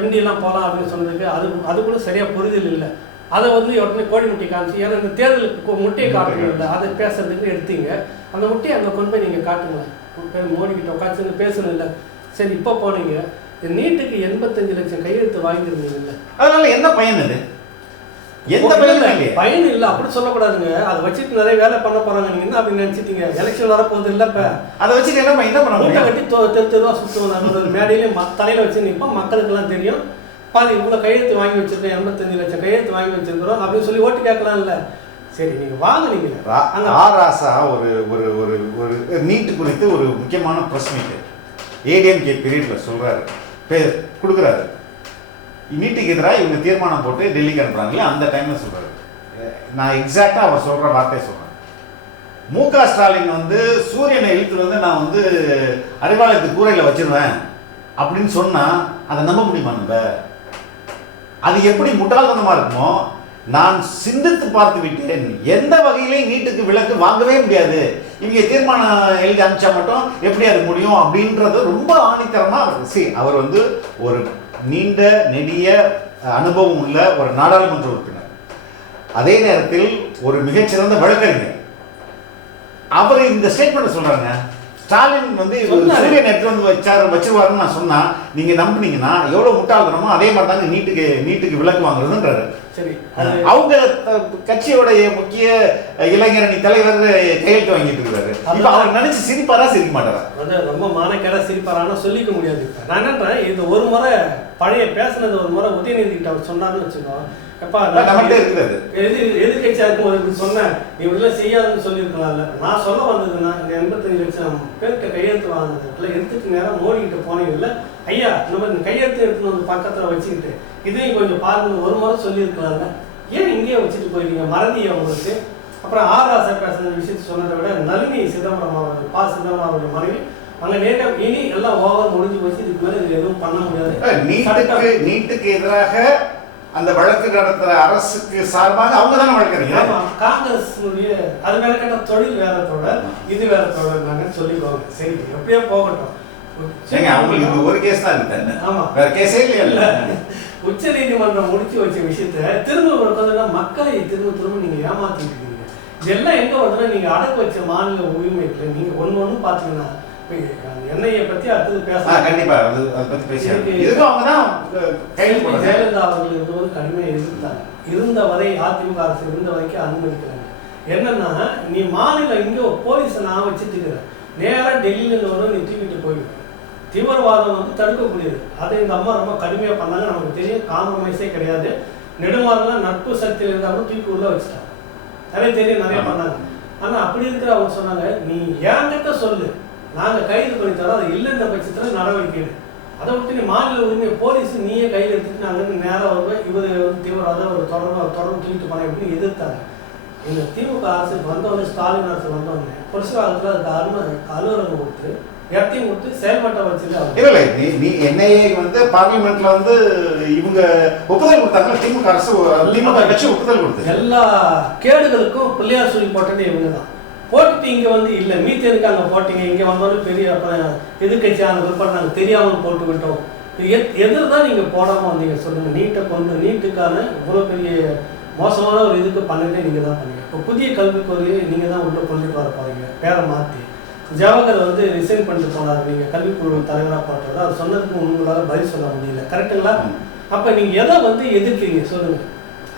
எம்டிலாம் போகலாம் அப்படின்னு சொன்னதுக்கு அது கூட சரியாக புரிதல் இல்லை. அதை வந்து உடனே கோழி முட்டி காமிச்சு, ஏன்னா இந்த தேர்தலுக்கு முட்டையை காட்டணும் இல்லை, அதை பேசுறதுக்கு எடுத்தீங்க. அந்த முட்டையை அங்கே கொண்டு போய் நீங்கள் காட்டுங்களேன். மோடி கிட்ட உட்காந்து பேசணும் இல்லை. சரி இப்போ போனீங்க, நீட்டுக்கு 85 லட்சம் கையெழுத்து வாங்கியிருந்தீங்கல்ல, அதனால என்ன பயன் அது? எந்த பயனும் இல்லையே. பயன் இல்லை அப்படி சொல்லக்கூடாதுங்க. அதை வச்சுட்டு நிறைய வேலை பண்ண போறாங்க. நீங்க என்ன அப்படி நினைச்சிட்டீங்க? எலெக்ஷன் வரப்போகுது இல்லை, இப்போ அதை வச்சுட்டு என்ன பண்ண மூட்டை கட்டி தெருவா சுற்றுவோம். மேடையில தலையில வச்சு நிற்போம். மக்களுக்கெல்லாம் தெரியும், பாதி இவ்வளோ கையெழுத்து வாங்கி வச்சிருக்கேன், 85 லட்சம் கையெழுத்து வாங்கி வச்சிருக்கிறோம் அப்படின்னு சொல்லி ஓட்டு கேட்கலாம்ல. சரி நீங்க வாங்க. நீங்க ராசா ஒரு ஒரு ஒரு ஒரு நீட்டு குறித்து ஒரு முக்கியமான பிரச்சனை ஏடிஎம்கே பீரியட்ல சொல்றாரு, கொடுக்குறாரு. நீட்டுக்கு எதிராக இவங்க தீர்மானம் போட்டு டெல்லிக்கு அனுப்புறாங்களே, அந்த டைம்ல சொல்றாரு. நான் எக்ஸாக்டா அவர் சொல்ற வார்த்தையை சொல்றேன். மு.க. ஸ்டாலின் வந்து சூரியனை இழுத்து வந்து நான் வந்து அறிவாலயத்து கூரையில வச்சிருவேன் அப்படின்னு சொன்னா அதை நம்ப முடியுமா? நம்ம அது எப்படி முட்டாள்தனமா இருக்குமோ, நான் சிந்தித்து பார்த்து விட்டேன், எந்த வகையிலையும் நீட்டுக்கு விலக்கு வாங்கவே முடியாது, இவங்க தீர்மானம் எழுதி அனுப்பிச்சா மட்டும் எப்படி அது முடியும் அப்படின்றது ரொம்ப ஆணித்தரமா அவர் வந்து ஒரு நீண்ட நெடிய அனுபவம் உள்ள ஒரு நாடாளுமன்ற உறுப்பினர், அதே நேரத்தில் ஒரு மிகச்சிறந்த வழக்கறிஞர். அவர் இந்த ஸ்டேட்மெண்ட் சொல்றாங்க, ஸ்டாலின் வந்து சூரியன் எடுத்து வந்து வச்சிருவாருன்னு நான் சொன்னா நீங்க நம்புனீங்கன்னா எவ்வளவு முட்டாள்தனமோ அதே மாதிரி தாங்க நீட்டுக்கு விலக்கு வாங்குறதுன்றாரு. சரி, அவங்க கட்சியோடைய முக்கிய இளைஞரணி தலைவர் கையெழுத்து வாங்கிட்டு இருக்காரு. இப்ப அவர் நினைச்சு சிரிப்பாரா சிரிக்க மாட்டாரா? ரொம்ப மானக்கேடா சிரிப்பாரான்னு சொல்லிக்க முடியாது. நான் என்னன்றேன், இது ஒரு முறை பழைய பேசுனது ஒரு முறை உதயநிதி கிட்ட அவர் சொன்னார்னு வச்சுக்கோ, எப்பா எதிர்கட்சியா இருக்கும்போது இப்படி சொன்னேன், நீ இப்படிலாம் செய்யாதுன்னு சொல்லியிருக்கலாம்ல. நான் சொல்ல வந்ததுன்னா இந்த 85 லட்சம் பேருக்கு கையெழுத்து வாங்கினதுல எடுத்துட்டு நேரம் மோடிக்கிட்ட போனீங்கல்ல, ஐயா நம்ம இந்த கையெழுத்து எடுத்துன்னு வந்து பக்கத்துல வச்சுக்கிட்டு இதையும் கொஞ்சம் பாருங்க ஒரு முறை சொல்லியிருக்கலாம்ல, ஏன் இங்கேயே வச்சுட்டு போயிருக்கீங்க? மறதியா உங்களுக்கு? அப்புறம் ராசா பேசுற விஷயத்தை சொன்னதை விட நளினி சிதம்பரம் அவர்கள், ப. சிதம்பரம் அவர்கள் மனைவி அங்க நேரா இனி எல்லாம் ஓவர் முடிஞ்சு போச்சு, இதுக்கு மேல இது எதுவும் பண்ண முடியாது. நீட்டுக்கு எதிராக அந்த வழக்கு நடத்துற அரசுக்கு சார்பாக அவங்க தானே வழக்கறிஞர். காங்கிரஸ் அது வேற கேட்ட தொழில் வேற தொடர், இது வேற தொடர் சொல்லிக்கோங்க. சரி எப்படியோ போகட்டும். அவங்களுக்கு ஒரு கேஸ் தான் இருக்கு. ஆமா, வேற கேஸே இல்ல. உச்ச நீதிமன்றம் முடிச்சு வச்ச விஷயத்த திரும்ப மக்களை திரும்ப நீங்க ஏமாத்திட்டு இருக்கீங்க. இதெல்லாம் எங்க வருதுன்னா, நீங்க அடக்கு வச்ச மாநில உரிமைகளை நீங்க ஒண்ணு பாத்தீங்கன்னா என்ஐஏ பத்தி அடுத்தது பேசலாம். கண்டிப்பா அதை பத்தி பேசியாங்க. ஜெயலலிதா அவர்கள் இருந்தபோது கடுமையாக எதிர்த்தாங்க. இருந்த வரை அதிமுக அரசு இருந்த வரைக்கும் அனுமதிக்கிறாங்க. என்னன்னா, நீ மாநிலம் இங்கே போலீஸை நான் வச்சுட்டு இருக்கிறேன், நேராக டெல்லியிலேருந்து வரும், நீ தூக்கிட்டு போயிடுவேன். தீவிரவாதம் வந்து தடுக்கக்கூடியது. அதை இந்த அம்மா ரொம்ப கடுமையாக பண்ணாங்க. நமக்கு தெரியும், காம்ப்ரமைஸே கிடையாது. நெடுமாறெல்லாம் நட்பு சக்தியில் இருந்தாலும் தூக்கி உள்ள வச்சுட்டாங்க. நிறைய தெரியும், நிறைய பண்ணாங்க. ஆனால் அப்படி இருக்கிற அவங்க சொன்னாங்க, நீ என்கிட்ட சொல்லு, நாங்கள் கைது பண்ணி தரோம், அது இல்லைன்ற பட்சத்தில் நடவடிக்கை எடு. அதை விட்டு நீ மாநில உரிமை போலீஸ் நீயே கையில் எடுத்துட்டு நாங்கள் நேராக வருவேன், இவர் வந்து தீவிரவாதம் ஒரு தொடர்ந்து தூக்கிட்டு போனேன் அப்படின்னு எதிர்த்தாங்க. இந்த திமுக அரசு வந்தவொடனே, ஸ்டாலின் அரசு வந்தவொடனே புரட்சி காலத்தில் அதுக்கு அலுவலகம் கொடுத்து இடத்தையும் கொடுத்து செயல்பட்ட வச்சுட்டு இல்லை நீ என்ஐஏ வந்து பார்லிமெண்ட்ல வந்து இவங்க ஒப்புதல் கொடுத்தாங்க. திமுக அரசு திமுக கட்சி ஒப்புதல் கொடுத்து எல்லா கேடுகளுக்கும் பிள்ளையார் சொல்லி போட்டது இவங்க தான். போட்டுட்டு இங்கே வந்து இல்லை மீத்தேனுக்கு அங்கே போட்டிங்க, இங்கே வந்தாலும் பெரிய எதிர்கட்சி அங்கே விற்பனை நாங்கள் தெரியாமல் போட்டு விட்டோம். எதிர் தான் நீங்கள் போடாமல் வந்தீங்க சொல்லுங்கள். நீட்டை கொண்டு நீட்டுக்கான இவ்வளோ பெரிய மோசமான ஒரு இதுக்கு பண்ணிட்டே நீங்கள் தான் பண்ணீங்க. இப்போ புதிய கல்விக் கொள்கையை நீங்கள் தான் உள்ளே கொண்டுட்டு வர போகிறீங்க. பேரை மாற்றி ஜவஹர் வந்து ரிசைன் பண்ணிட்டு போனார், நீங்கள் கல்விக்குழு தலைவராக போட்டது. அது சொன்னதுக்கு உங்களால் பதில் சொல்ல முடியல, கரெக்டுங்களா? அப்போ நீங்கள் எதை வந்து எதிர்க்கிறீங்க சொல்லுங்கள்.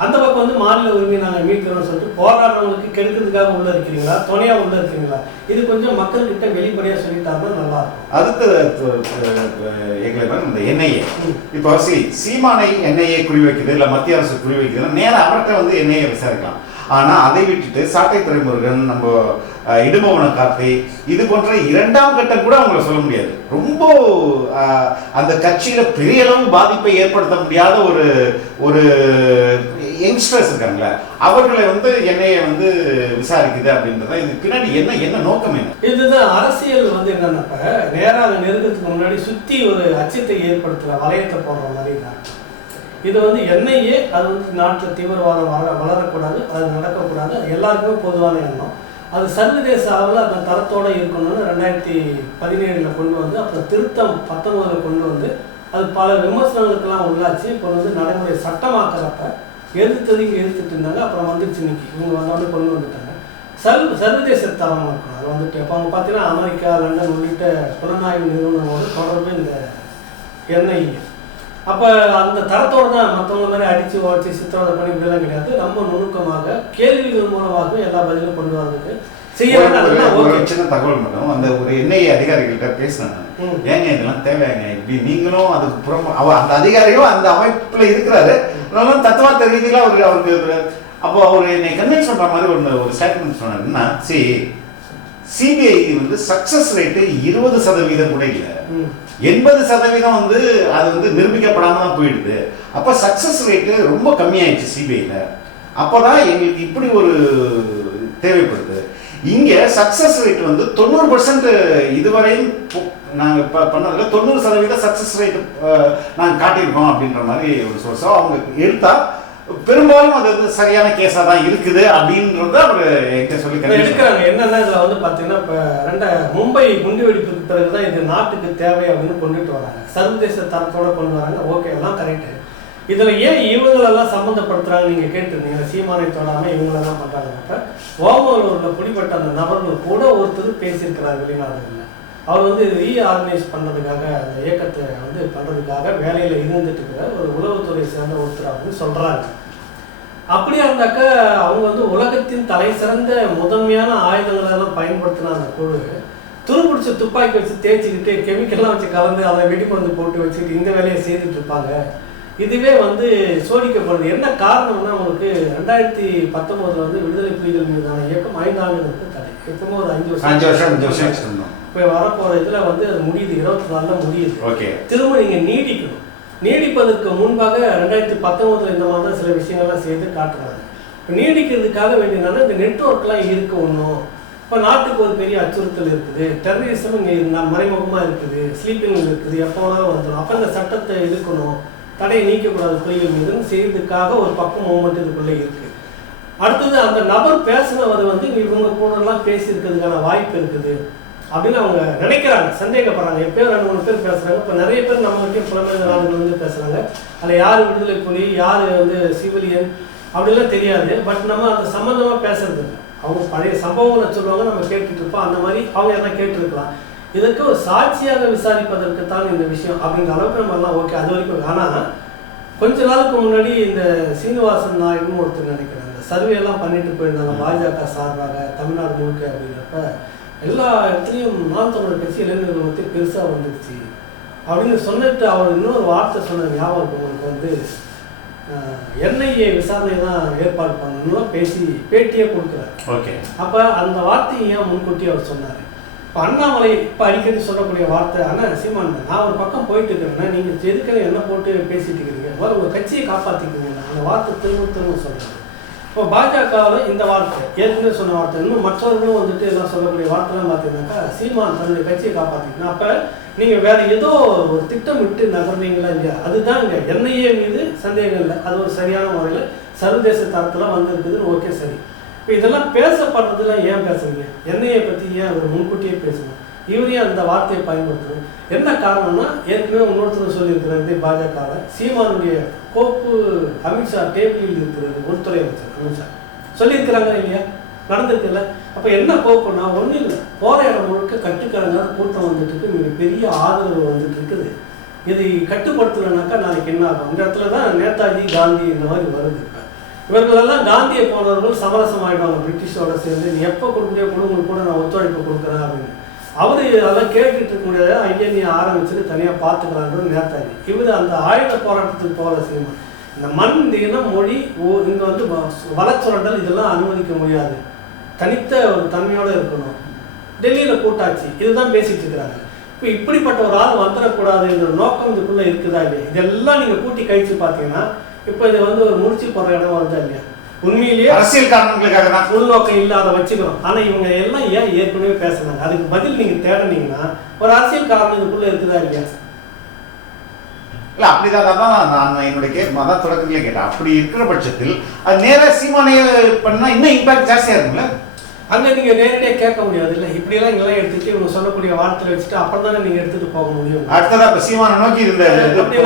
அந்த பக்கம் வந்து மாநில உரிமையை நாங்கள் மீட்கிறோம்னு சொல்லிட்டு போராடுறவங்களுக்கு கெடுக்கிறதுக்காக உள்ள இருக்கிறீங்களா, துணையாக உள்ள இருக்கிறீங்களா? இது கொஞ்சம் மக்கள்கிட்ட வெளிப்படையாக சொல்லிட்டாங்கன்னா நல்லா இருக்கும். அடுத்த இந்த என்ஐஏ இப்போ சீமானை என்ஐஏ குறி வைக்குது, இல்லை மத்திய அரசு குறி வைக்குதுன்னா நேராக அவர்கிட்ட வந்து என்ஐஏ விசாரிக்கலாம். ஆனால் அதை விட்டுட்டு சாட்டை துறைமுருகன், நம்ம இடுமவன கார்த்தி, இது போன்ற இரண்டாம் கட்டம் கூட அவங்களை சொல்ல முடியாது. ரொம்ப அந்த கட்சியில பெரிய அளவு பாதிப்பை ஏற்படுத்த முடியாத ஒரு யங்ஸ்டர்ஸ் இருக்காங்களே, அவர்களை வந்து என்னைய வந்து விசாரிக்குது அப்படின்றத. இது பின்னாடி என்ன நோக்கம் என்ன? இதுதான் அரசியல் வந்து என்னன்னாப்ப நேராக நெருங்கிறதுக்கு முன்னாடி சுத்தி ஒரு அச்சத்தை ஏற்படுத்துற வளையத்தை போடுற மாதிரி தான் இது வந்து என்ஐஏ. அது வந்து நாட்டில் தீவிரவாதம் வளரக்கூடாது, அது நடக்கக்கூடாது, அது எல்லாருக்குமே பொதுவான எண்ணம். அது சர்வதேச அளவில் அந்த தரத்தோடு இருக்கணும்னு 2017 கொண்டு வந்து, அப்புறம் திருத்தம் 19 கொண்டு வந்து, அது பல விமர்சனங்களுக்கெல்லாம் உள்ளாச்சு. இப்போ வந்து நடைமுறை சட்டமாக்கிறப்ப எதிர்த்துட்டு இருந்தாங்க. அப்புறம் வந்துருச்சு, இன்னைக்கு இவங்க வந்தோடனே கொண்டு வந்துட்டாங்க. சர்வதேச தரமாக இருக்கணும். அது வந்துட்டு இப்போ அவங்க பார்த்தீங்கன்னா அமெரிக்கா, லண்டன் உள்ளிட்ட புலனாய்வு நிறுவனங்களோட தொடர்பு இந்த என்ஐஏ. அப்போ அந்த தரத்தோடு தான் மற்றவங்க மாதிரி அடித்து உடச்சி சித்திரவதை பண்ணி இப்படிலாம் கிடையாது. ரொம்ப நுணுக்கமாக கேள்விகள் மூலமாக எல்லா பதிலும் கொண்டு வரதுக்கு ஒரு சின்ன தகவல் மட்டும் அந்த ஒரு என்ஐஏ அதிகாரிகள்கிட்ட பேசினேன். ஏங்க இதெல்லாம் தேவையாங்க இப்படி நீங்களும் அதுக்கு புறம் அந்த அதிகாரியும் அந்த அமைப்புல இருக்கிறாரு. தத்துவார்த்த ரீதியில அவருக்கு அப்போ அவர் என்னை கன்வின்ஸ் பண்ற மாதிரி ஒரு ஸ்டேட்மெண்ட் சொன்னாருன்னா, சிபிஐ வந்து சக்சஸ் ரேட்டு 20% கூட இல்லை, 80% வந்து அது வந்து நிரூபிக்கப்படாம தான் போயிடுது. அப்போ சக்சஸ் ரேட்டு ரொம்ப கம்மியாயிடுச்சு சிபிஐல. அப்போதான் எங்களுக்கு இப்படி ஒரு தேவைப்படுது. இங்க சக்சஸ் ரேட் வந்து 90% இதுவரையும் நாங்கள் இப்போ பண்ணதில்ல, 90% சக்சஸ் ரேட் நாங்கள் காட்டியிருக்கோம் அப்படின்ற மாதிரி ஒரு சோர்ஸோ அவங்க எடுத்தா பெரும்பாலும் அது வந்து சரியான கேஸாக தான் இருக்குது அப்படின்றத அவர் என்கிட்ட சொல்லி எடுக்கிறாங்க. என்னன்னா இதில் வந்து பார்த்தீங்கன்னா இப்போ மும்பை குண்டு வெடிப்புக்கு பிறகு தான் இது நாட்டுக்கு தேவை அப்படின்னு கொண்டுட்டு வராங்க. சர்வதேச தரத்தோடு கொண்டு வராங்க. ஓகே, எல்லாம் கரெக்டு. இதில் ஏன் இவங்களெல்லாம் சம்மந்தப்படுத்துகிறாங்க நீங்கள் கேட்டிருந்தீங்க. சீமானை தொடாமல் இவங்களெல்லாம் பண்ணுறாங்கன்னாக்கா, ஓமலூரில் பிடிப்பட்ட அந்த நபர்கள் கூட ஒருத்தர் பேசியிருக்கிறார் வெளிநாடுகளில். அவர் வந்து ரீஆர்கனைஸ் பண்ணுறதுக்காக அந்த இயக்கத்தை வந்து பண்ணுறதுக்காக வேலையில் இருந்துட்டு இருக்கிற ஒரு உளவுத்துறை சேர்ந்த ஒருத்தர் அப்படின்னு சொல்கிறாங்க. அப்படியா இருந்தாக்கா அவங்க வந்து உலகத்தின் தலை சிறந்த முதன்மையான ஆயுதங்களெல்லாம் பயன்படுத்தின அந்த குழு துருப்பிடிச்ச துப்பாக்கி வச்சு தேய்ச்சிக்கிட்டு கெமிக்கல்லாம் வச்சு கலந்து அதை வெடிமருந்து போட்டு வச்சுக்கிட்டு இந்த வேலையை செய்துட்டு இருப்பாங்க. இதுவே வந்து சோதிக்கப்படுது. என்ன காரணம்னா, உங்களுக்கு 2019 வந்து விடுதலை புலிகள் மீதான இயக்கம் 5 ஆண்டுகளுக்கு தடை. எப்பவுமே ஒரு 5 வருஷம் இப்போ வரப்போகிற இதில் வந்து அது முடியுது, 24 முடியுது. திரும்ப நீங்கள் நீடிக்கணும். நீடிப்பதற்கு முன்பாக 2019 இந்த மாதிரி தான் சில விஷயங்கள்லாம் செய்து காட்டுறாங்க. இப்போ நீடிக்கிறதுக்காக வேண்டியதுனால இந்த நெட்ஒர்க்லாம் இருக்க ஒன்றும். இப்போ நாட்டுக்கு ஒரு பெரிய அச்சுறுத்தல் இருக்குது, டெரரிசம் இங்கே மறைமுகமாக இருக்குது, ஸ்லீப்பிங் இருக்குது, எப்போ வேணாலும் வந்துடும். அப்போ இந்த சட்டத்தை இருக்கணும், தடையை நீக்கக்கூடாது புலிகள் மீதுன்னு செய்யறதுக்காக ஒரு பக்கம் மூமெண்ட் இதுக்குள்ளே இருக்குது. அடுத்தது அந்த நபர் பேசினவர் வந்து இவங்க கூடலாம் பேசியிருக்கிறதுக்கான வாய்ப்பு இருக்குது அப்படின்னு அவங்க நினைக்கிறாங்க, சந்தேகப்படுறாங்க. எப்பயோ 2-3 பேர் பேசுகிறாங்க. இப்போ நிறைய பேர் நம்மகிட்ட புலம்பெயர்ந்த நாடுகள் வந்து பேசுகிறாங்க. அதில் யார் விடுதலை புலி, யார் வந்து சிவிலியன் அப்படிலாம் தெரியாது. பட் நம்ம அந்த சம்மந்தமாக பேசுறது இல்லை. அவங்க பழைய சம்பவங்களை சொல்லுவாங்க, நம்ம கேட்டுட்டு இருப்போம். அந்த மாதிரி அவங்க எல்லாம் கேட்டுருக்கலாம். இதற்கு ஒரு சாட்சியாக விசாரிப்பதற்கு தான் இந்த விஷயம் அப்படின்ற அளவுக்கு நம்ம எல்லாம் ஓகே, அது வரைக்கும். ஆனால் கொஞ்ச நாளுக்கு முன்னாடி இந்த சீனிவாசன் நாயுடுன்னு ஒருத்தர் நினைக்கிறேன், இந்த சர்வே எல்லாம் பண்ணிட்டு போயிருந்தாங்க பாஜக சார்பாக தமிழ்நாடு முழுக்க. அப்படின்றப்ப எல்லா இடத்துலையும் நாம் தமிழர் கட்சி இளைஞர்கள் பற்றி பெருசாக வந்துடுச்சு அப்படின்னு சொன்னிட்டு அவர் இன்னொரு வார்த்தை சொன்ன ஞாபகம் உங்களுக்கு வந்து என்ஐஏ விசாரணை தான் ஏற்பாடு பண்ணணும்லாம் பேட்டியே கொடுக்குறாரு. ஓகே, அப்போ அந்த வார்த்தையை ஏன் முன்கூட்டி அவர் சொன்னார்? இப்போ அண்ணாமலை இப்போ அடிக்கடி சொல்லக்கூடிய வார்த்தை, ஆனால் சீமான் நான் ஒரு பக்கம் போயிட்டு இருக்கிறேன்னா நீங்கள் எதுக்குன்னு என்ன போட்டு பேசிட்டு இருக்கிறீங்க, ஒரு கட்சியை காப்பாற்றிக்கிறீங்க. அந்த வார்த்தை திரும்ப திரும்ப சொல்கிறாங்க. இப்போ பாஜகவில் இந்த வார்த்தை ஏற்கனவே சொன்ன வார்த்தை, இன்னும் மற்றவர்களும் வந்துட்டு எல்லாம் சொல்லக்கூடிய வார்த்தைலாம் பார்த்தீங்கன்னாக்கா சீமான் தன்னுடைய கட்சியை காப்பாற்றிக்கணும். அப்போ நீங்கள் வேறு ஏதோ ஒரு திட்டமிட்டு நகர்றீங்களா இல்லையா, அதுதான் இங்கே என்ஐஏ மீது சந்தேகம் இல்லை. அது ஒரு சரியான முறையில் சர்வதேச தரத்தில் வந்திருக்குதுன்னு ஓகே, சரி. இப்போ இதெல்லாம் பேசப்படுறதுலாம் ஏன் பேசுறீங்க? என்ஐஏ பற்றி ஏன் அவர் முன்கூட்டியே பேசணும்? இவரையும் அந்த வார்த்தையை பயன்படுத்தணும். என்ன காரணம்னா, ஏற்கனவே இன்னொருத்தர் சொல்லியிருக்கிறது பாஜகவில் சீமானுடைய கோப்பு அமித்ஷா டேபிளில் இருக்கிறது. உள்துறை அமைச்சர் அமித்ஷா சொல்லியிருக்கிறாங்க இல்லையா, நடந்திருக்குல்ல. அப்போ என்ன கோப்புன்னா, ஒன்றும் இல்லை, போகிற இடம் முழுக்க கட்டுக்கடங்காத கூட்டம் வந்துட்டு இருக்கு, மிகப்பெரிய ஆதரவு வந்துட்டு இருக்குது. இதை கட்டுப்படுத்தலைனாக்கா நாளைக்கு என்ன ஆகும்? இந்த இடத்துல தான் நேதாஜி காந்தி இந்த மாதிரி வருது. இப்போ இவர்களெல்லாம் காந்தியை போனவர்கள் சமரசம் ஆகிடுவாங்க பிரிட்டிஷோட சேர்ந்து. நீ எப்போ கொடுக்குறியோ உங்களுக்கு கூட நான் ஒத்துழைப்பு கொடுக்குறேன் அப்படின்னு. அவர் அதெல்லாம் கேட்டுட்டு இருக்க முடியாது. ஐஎன்ஏ ஆரம்பிச்சுட்டு தனியாக பார்த்துக்கலான்றது நேதாஜி. இவர் அந்த ஆயுத போராட்டத்துக்கு போகிற சினிமா, இந்த மண், இந்த இனம், மொழி, இங்கே வந்து வளச்சுரண்டல் இதெல்லாம் அனுமதிக்க முடியாது, தனித்த ஒரு தன்மையோடு இருக்கணும், டெல்லியில் கூட்டாட்சி, இதுதான் பேசிட்டு இருக்கிறாங்க. இப்போ இப்படிப்பட்ட ஒரு ஆள் வந்துடக்கூடாதுன்ற நோக்கம் இதுக்குள்ளே இருக்குதா இல்லையா? இதெல்லாம் நீங்கள் கூட்டி கழிச்சு பார்த்தீங்கன்னா இப்போ இது வந்து ஒரு முடிச்சு போகிற இடம் வருதா இல்லையா? உண்மையிலேயே அரசியல் காரணங்களுக்காக தான், உள்நோக்கம் இல்லை, அதை வச்சுக்கிறோம். ஆனால் இவங்க எல்லாம் ஏன் ஏற்கனவே பேசுனாங்க, அதுக்கு பதில் நீங்கள் தேடினீங்கன்னா ஒரு அரசியல் காரணம் இதுக்குள்ளே இருக்குதா இல்லையா? இல்லை, அப்படிதான் தான் நான் என்னுடைய அதான் தொடக்கத்திலே கேட்டேன். அப்படி இருக்கிற பட்சத்தில் அது நேராக சீமானையே பண்ணால் இன்னும் இம்பாக்ட் ஜாஸ்தியாக இருக்குங்களா? அங்கே நீங்கள் நேரடியாக கேட்க முடியாது இல்லை. இப்படியெல்லாம் இங்கெல்லாம் எடுத்துகிட்டு இவங்க சொல்லக்கூடிய வார்த்தையில் வச்சுட்டு அப்புறம் தானே நீங்கள் எடுத்துகிட்டு போக முடியும். அடுத்ததாக இப்போ சீமானை நோக்கி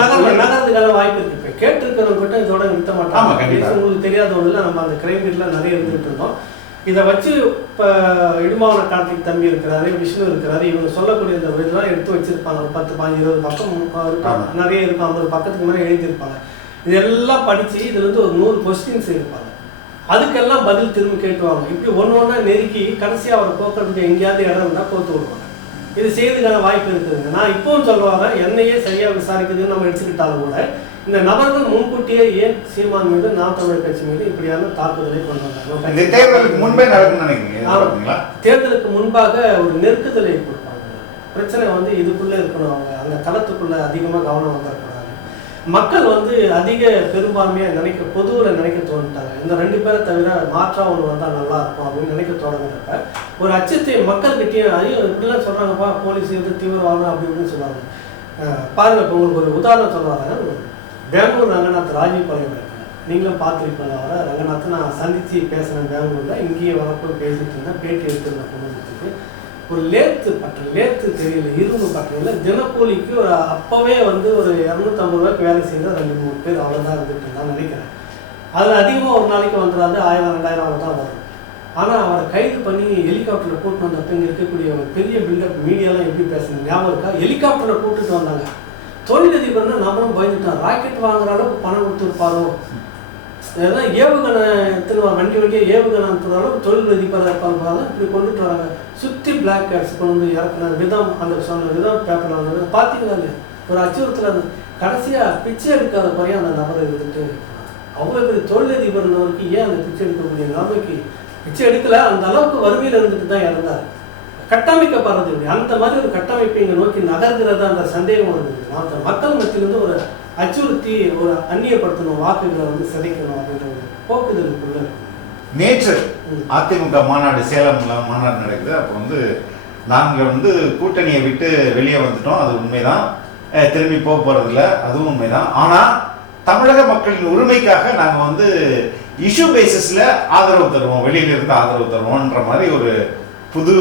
நகர்றதுக்கான வாய்ப்பு இருக்குது. இப்போ கேட்டிருக்கிறவங்க கிட்ட இதோட நிறுத்த மாட்டாங்க. உங்களுக்கு தெரியாத ஒன்றுல நம்ம அந்த கிரைம் ரேட்லாம் நிறைய இருந்துகிட்டு இருந்தோம். இதை வச்சு இப்போ இடுமாவன கார்த்திக் தம்பி இருக்கிறாரு, விஷ்ணு இருக்கிறாரு, இவங்க சொல்லக்கூடிய இந்த இதெல்லாம் எடுத்து வச்சிருப்பாங்க. 10, 15, 20 பக்கம் நிறைய இருக்கும், 50 பக்கத்துக்கு மேலே எழுதியிருப்பாங்க. இதெல்லாம் படித்து இதுலேருந்து ஒரு 100 கொஸ்டின்ஸ் எடுப்பாங்க. அதுக்கெல்லாம் பதில் திரும்ப கேட்டுவாங்க. இப்படி ஒன்று ஒன்றா நெருக்கி கடைசியாக அவரை போக்குறதுக்கு எங்கேயாவது இடம் இருந்தால் போட்டு விடுவாங்க. இது செய்யறதுக்கான வாய்ப்பு இருக்குதுங்க. நான் இப்பவும் சொல்லுவாங்க, என்னையே சரியாக விசாரிக்குதுன்னு நம்ம எடுத்துக்கிட்டாலும் கூட இந்த நபர்கள் முன்கூட்டியே ஏன் சீமான் மீது நாம் தமிழர் கட்சி மீது இப்படியான தாக்குதலை கொண்டு வந்தாங்க. தேர்தலுக்கு முன்பே நடக்கும்னு நினைக்கிறீங்க? தேர்தலுக்கு முன்பாக ஒரு நெருக்குதலை கொடுப்பாங்க. பிரச்சனை வந்து இதுக்குள்ளே இருக்கணும், அவங்க அந்த களத்துக்குள்ள அதிகமாக கவனம் வந்துடக்கூடாது. மக்கள் வந்து அதிக பெரும்பான்மையாக பொதுவில் நினைக்க தோணுட்டாங்க. இந்த 2 பேரை தவிர மாற்றா ஒன்று வந்தால் நல்லா இருக்கும் அப்படின்னு நினைக்க தோணுங்கிறப்ப ஒரு அச்சத்தை மக்கள்கிட்டயே, ஐயோ இப்படிலாம் சொல்கிறாங்கப்பா, போலீஸ் வந்து தீவிரவாதம் அப்படி இப்படின்னு சொல்லுவாங்க. பாருங்கள், இப்போ உங்களுக்கு ஒரு உதாரணம் சொல்லுவாங்க. பெங்களூர் ரங்கநாத் ராஜீவ் கொலை வழக்கு நீங்களும் பார்த்துருப்பீங்க. அவரை ரங்கநாத்தை நான் சந்தித்து பேசுகிறேன் பெங்களூரில். இங்கேயே வரப்போ பேசிட்டு இருந்தேன், பேட்டி எடுத்துருந்தேன். குடும்பத்துக்கு ஒரு லேத்து தெரியல, இரும்பு பட்டறையில் தினக்கூலிக்கு ஒரு அப்போவே வந்து ஒரு 250 ரூபாய்க்கு வேலை செய்த 2-3 பேர் அவ்வளோதான் இருந்துட்டு இருந்தான்னு நினைக்கிறேன். அதில் அதிகமாக ஒரு நாளைக்கு வந்துடாது, 1000-2000 அவ்வளோ தான் வரும். ஆனால் அவரை கைது பண்ணி ஹெலிகாப்டரில் கூப்பிட்டு வந்தப்போ இங்கே இருக்கக்கூடிய ஒரு பெரிய பில்டப் மீடியாலாம் எப்படி பேசணும் ஞாபகம் இருக்கா? ஹெலிகாப்டரில் கூப்பிட்டுட்டு வந்தாங்க. தொழிலதிபர்னா நம்மளும் பயந்துட்டோம், ராக்கெட் வாங்குற அளவுக்கு பணம் கொடுத்துருப்பாரோ, ஏதாவது ஏவுகணை வண்டியே ஏவுகணை அனுப்புகிற அளவுக்கு தொழிலதிபராக இருப்பாங்க. இப்படி கொண்டுட்டு வராங்க. சுற்றி பிளாக் கேட்ஸ் கொண்டு வந்து இறக்குன விதம், அந்த சொன்ன விதம் பேப்பரில் வந்து பார்த்தீங்களா இல்லையா? ஒரு அச்சுறுத்தல். கடைசியாக பிச்சை எடுக்காத குறையாக அந்த நபரை இருந்துட்டு அவ்வளோ பெரிய தொழிலதிபர்னவருக்கு ஏன் அந்த பிச்சை எடுக்கக்கூடிய நிலைமைக்கு பிச்சை எடுக்கல, அந்த அளவுக்கு வறுமையில் இருந்துட்டு தான் இறந்தார். கட்டமைக்கப்படுறது இப்படி அந்த மாதிரி ஒரு கட்டமைப்பை இங்கே நோக்கி நகர்கிறதா அந்த சந்தேகம் வருது. மக்கள் மத்தியிலிருந்து ஒரு அச்சுறுத்தி ஒரு அந்நியப்படுத்தணும், வாக்குகளை வந்து சிதைக்கணும் அப்படின்ற ஒரு போக்குதலுக்குள்ள நேற்று அதிமுக மாநாடு சேலம்ல மாநாடு நடக்குது. அப்போ வந்து நாங்கள் வந்து கூட்டணியை விட்டு வெளியே வந்துட்டோம், அது உண்மைதான். திரும்பி போக போறதில்ல, அதுவும் உண்மைதான். ஆனால் தமிழக மக்களின் உரிமைக்காக நாங்கள் வந்து இஷ்யூ பேசிஸ்ல ஆதரவு தருவோம், வெளியிலிருந்து ஆதரவு தருவோம்ன்ற மாதிரி ஒரு புது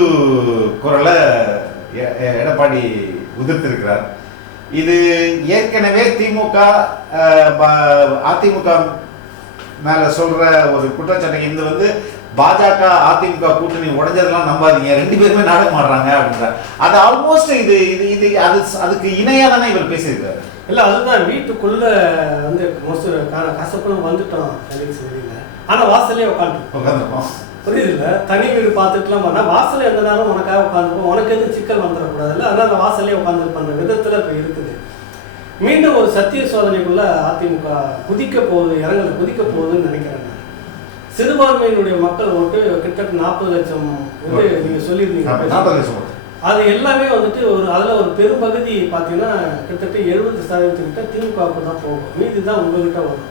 குரலை எடப்பாடி உதிர்த்திருக்கிறார். இது ஏற்கனவே திமுக அதிமுக மேல சொல்ற ஒரு குற்றச்சாட்டு. இது வந்து பாஜக அதிமுக கூட்டணி உடைஞ்சதெல்லாம் நம்பாதீங்க, 2 பேருமே நாடகம் ஆடுறாங்க அப்படின்ற அது ஆல்மோஸ்ட் இது இது இது அது அதுக்கு இணையா தானே இவர் பேசியிருக்காரு. இல்லை, அதுதான் வீட்டுக்குள்ள வந்து கசப்புன்னு வந்துட்டோம் வெளியில, ஆனால் வாசலே உட்காந்துருப்போம். புரியுதுல்ல? தனி வீடு பார்த்துட்டுலாம் பண்ணால் வாசலே எந்த நேரம் உனக்காக உட்காந்துருப்போம், உனக்கு எதுவும் சிக்கல் வந்துடக்கூடாதுல்ல, அதனால் அந்த வாசலே உட்காந்து பண்ணுற விதத்தில் இப்போ இருக்குது. மீண்டும் ஒரு சத்திய சோதனைக்குள்ள அதிமுக குதிக்க போகுதுன்னு நினைக்கிறேன். சிறுபான்மையினுடைய மக்கள் ஓட்டு கிட்டத்தட்ட 40 லட்சம் வந்து நீங்கள் சொல்லியிருந்தீங்க. அது எல்லாமே வந்துட்டு அதில் ஒரு பெரும்பகுதி பார்த்தீங்கன்னா கிட்டத்தட்ட 70% திமுகவுக்கு தான் போகும், மீதி தான் உங்ககிட்ட வரும்.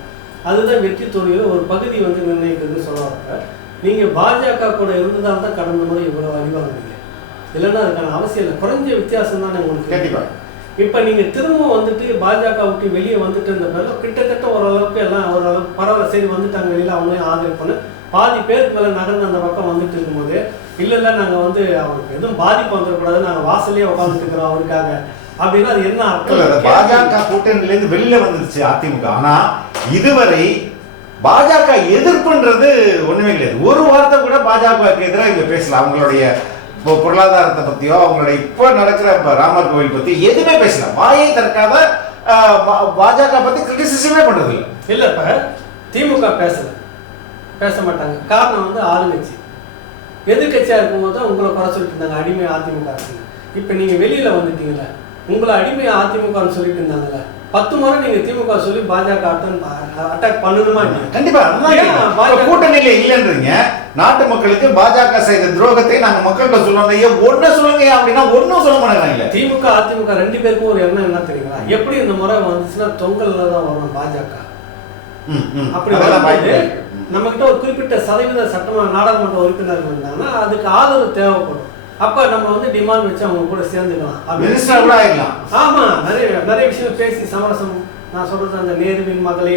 அதுதான் வெற்றி தோல்வியில் ஒரு பகுதி வந்து நிர்ணயிக்கிறதுன்னு சொல்லுவாங்க. நீங்கள் பாஜக கூட இருந்ததால் தான் கடந்த முறை இவ்வளோ அறிவாங்க, இல்லைன்னா அதுக்கான அவசியம் இல்லை. குறைஞ்ச வித்தியாசம் தான் உங்களுக்கு. கண்டிப்பாக இப்போ நீங்கள் திரும்ப வந்துட்டு பாஜக விட்டு வெளியே வந்துட்டு இருந்த பிறகு கிட்டத்தட்ட ஓரளவுக்கு எல்லாம் ஓரளவுக்கு பரவாயில்ல, சரி வந்துட்டாங்க வெளியில், அவங்களையும் ஆதரவு பண்ண பாதி பேருக்கு மேலே நகர்ந்து அந்த பக்கம் வந்துட்டு இருக்கும்போது இல்லை நாங்கள் வந்து அவருக்கு எதுவும் பாதிப்பு வந்துடக்கூடாது, நாங்கள் வாசலே உட்காந்துட்டு இருக்கிறோம் அவருக்காக அப்படின்னா அது என்ன அர்த்தம்? பாஜக கூட்டணியிலேருந்து வெளியில வந்துருச்சு அதிமுக. ஆனா இதுவரை பாஜக எதிர்ப்புன்றது ஒண்ணுமே கிடையாது. ஒரு வார்த்தை கூட பாஜகவுக்கு எதிராக இங்க பேசல. அவங்களுடைய பொருளாதாரத்தை பத்தியோ அவங்களுடைய இப்ப நடக்கிற ராமர் கோவில் பத்தி எதுவுமே பேசல. வாயை திறக்காத பாஜக பத்தி கிரிட்டிசிசமே பண்றது இல்லை. இல்ல இப்ப திமுக பேச மாட்டாங்க. காரணம் வந்து ஆளுங்கட்சி. எதிர்கட்சியா இருக்கும்போது தான் உங்களை குறை சொல்லிட்டு இருந்தாங்க, அடிமை அதிமுக. இப்ப நீங்க வெளியில வந்துட்டீங்கல்ல, உங்களை அடிமை அதிமுகன்னு சொல்லிட்டு இருந்தாங்கல்ல, 10 முறை நீங்க திமுக சொல்லி பாஜக அட்டாக் பண்ணணுமா? கண்டிப்பா. கூட்டணியில இல்லைன்றீங்க. நாட்டு மக்களுக்கு பாஜக செய்த துரோகத்தை நாங்க மக்கள்கிட்ட சொல்லணும், ஒண்ணு சொல்லுங்க அப்படின்னா ஒன்னும் சொல்ல மாட்டேங்கிறாங்க. திமுக அதிமுக 2 பேருக்கும் ஒரு எண்ணம் என்ன தெரியுங்களா? எப்படி இந்த முறை வந்துச்சுன்னா தொங்கல்ல தான் வரணும் பாஜக. அப்படி வரும்போது நம்ம கிட்ட ஒரு குறிப்பிட்ட சதவீத சட்டமன்ற நாடாளுமன்ற உறுப்பினர்கள் இருந்தாங்கன்னா அதுக்கு ஆதரவு தேவைப்படும். அப்ப நம்ம வந்து டிமாண்ட் வச்சு அவங்க கூட சேர்ந்துக்கலாம், மினிஸ்டர் கூட ஆயிடலாம். ஆமா, நிறைய விஷயம் பேசி சமரசம். நான் சொல்றது அந்த நேருவின் மகளே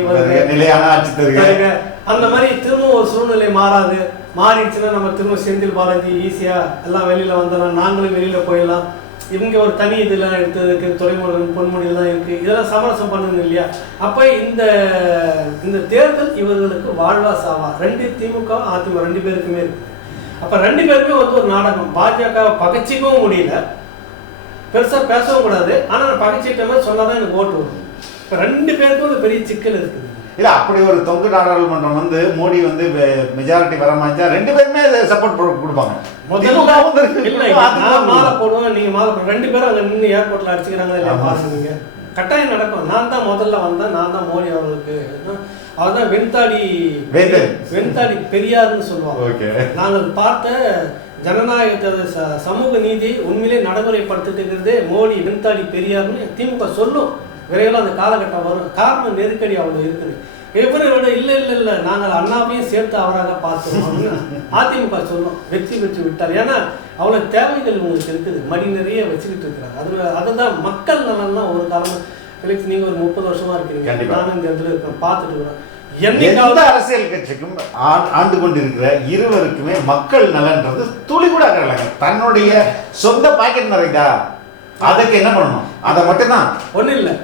நிலையான ஆட்சி தருக அந்த மாதிரி திரும்ப ஒரு சூழ்நிலை மாறாது. மாறிடுச்சுன்னா நம்ம திரும்ப செந்தில் பாலாஜி ஈஸியா எல்லாம் வெளியில வந்துடலாம், நாங்களும் வெளியில போயிடலாம். இவங்க ஒரு தனி இதெல்லாம் எடுத்ததுக்கு துறைமுருகன் பொன்முடியெல்லாம் இருக்கு, இதெல்லாம் சமரசம் பண்ணுங்க இல்லையா? அப்ப இந்த தேர்தல் இவர்களுக்கு வாழ்வா சாவா. 2 திமுக அதிமுக 2 பேருக்குமே இருக்கு. அப்போ 2 பேருமே வந்து ஒரு நாடகம். பாஜக பகைச்சிக்கவும் முடியல, பெருசாக பேசவும் கூடாது, ஆனால் பகைச்சிட்ட மாதிரி சொன்னாதான் எனக்கு ஓட்டு வரும். இப்போ 2 பேருக்கும் ஒரு பெரிய சிக்கல் இருக்குது. இல்ல அப்படி ஒரு தொங்கு நாடாளுமன்றம் வந்து மோடி வந்து மெஜாரிட்டி வரமாச்சா 2 பேருமே சப்போர்ட் கொடுப்பாங்க. முதல்ல இல்லை, நான் மாலை போடுவேன், நீங்க மாலை போடுவோம், 2 பேரும் அங்கே நின்று ஏர்போர்ட்ல அடிச்சுக்கிறாங்க இல்லையா பாருங்க. கட்டாயம் நடக்கும். நான் தான் முதல்ல வந்தேன், நான் தான் மோடி அவர்களுக்கு, அவர்தான் வெண்தாடி பெரியார்னு சொல்லுவாங்க. நாங்கள் பார்த்த ஜனநாயகத்தை சமூக நீதி உண்மையிலே நடைமுறைப்படுத்திட்டு இருக்கிறதே மோடி வெண்தாடி பெரியார்னு திமுக சொல்லும். விரைவில் அந்த காலகட்டம் வரும். காரணம் நெருக்கடி அவ்வளோ இருக்குது. இவரோட இல்லை நாங்கள் அண்ணாவையும் சேர்த்து அவராக பார்த்துருவோம்னு அதிமுக சொல்லும். வெற்றி பெற்று விட்டார். ஏன்னா அவ்வளோ தேவைகள் உங்களுக்கு இருக்குது, மடி நிறைய வச்சுக்கிட்டு இருக்கிறாங்க. அதுதான் மக்கள் நலன்லாம் ஒரு காலம். நீங்கள் ஒரு 30 வருஷமா இருக்கிறீங்க, நானும் இந்த இடத்துல இருக்கிறேன், பார்த்துட்டு இருக்கிறேன். எந்த அரசியல் கட்சிக்கும் ஆண்டு கொண்டிருக்கிற இருவருக்குமே மக்கள் நலன்றது துளி கூட அக்கறலைங்க. தன்னுடைய சொந்த பாக்கெட் நிறைதா, அதுக்கு என்ன பண்ணணும், அதை மட்டும்தான். ஒன்றும் இல்லை,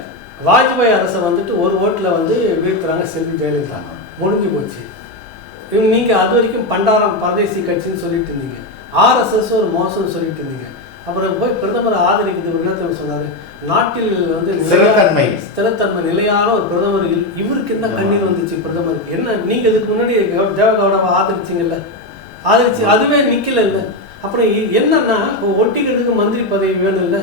வாஜ்பாய் அரசை வந்துட்டு ஒரு ஓட்டில் வந்து வீழ்த்துறாங்க செல்வி ஜெயலலிதா, முடிஞ்சு போச்சு. நீங்கள் அது வரைக்கும் பண்டாரம் பரதேசி கட்சின்னு சொல்லிட்டு இருந்தீங்க, ஆர்எஸ்எஸ் ஒரு மோசம்னு சொல்லிட்டு இருந்தீங்க. அப்புறம் போய் பிரதமரை ஆதரிக்கிறது விண்ணத்தில் சொன்னார். நாட்டில் வந்து ஸ்திரத்தன்மை நிலையான ஒரு பிரதமர். இவருக்கு என்ன கண்ணீர் வந்துச்சு பிரதமருக்கு? என்ன நீங்கள் இதுக்கு முன்னாடி தேவகவுடாவை ஆதரிச்சிங்கல்ல, ஆதரிச்சு அதுவே நிற்கல இல்லை. அப்புறம் என்னன்னா ஒட்டிக்கிறதுக்கு மந்திரி பதவி வேணும் இல்லை,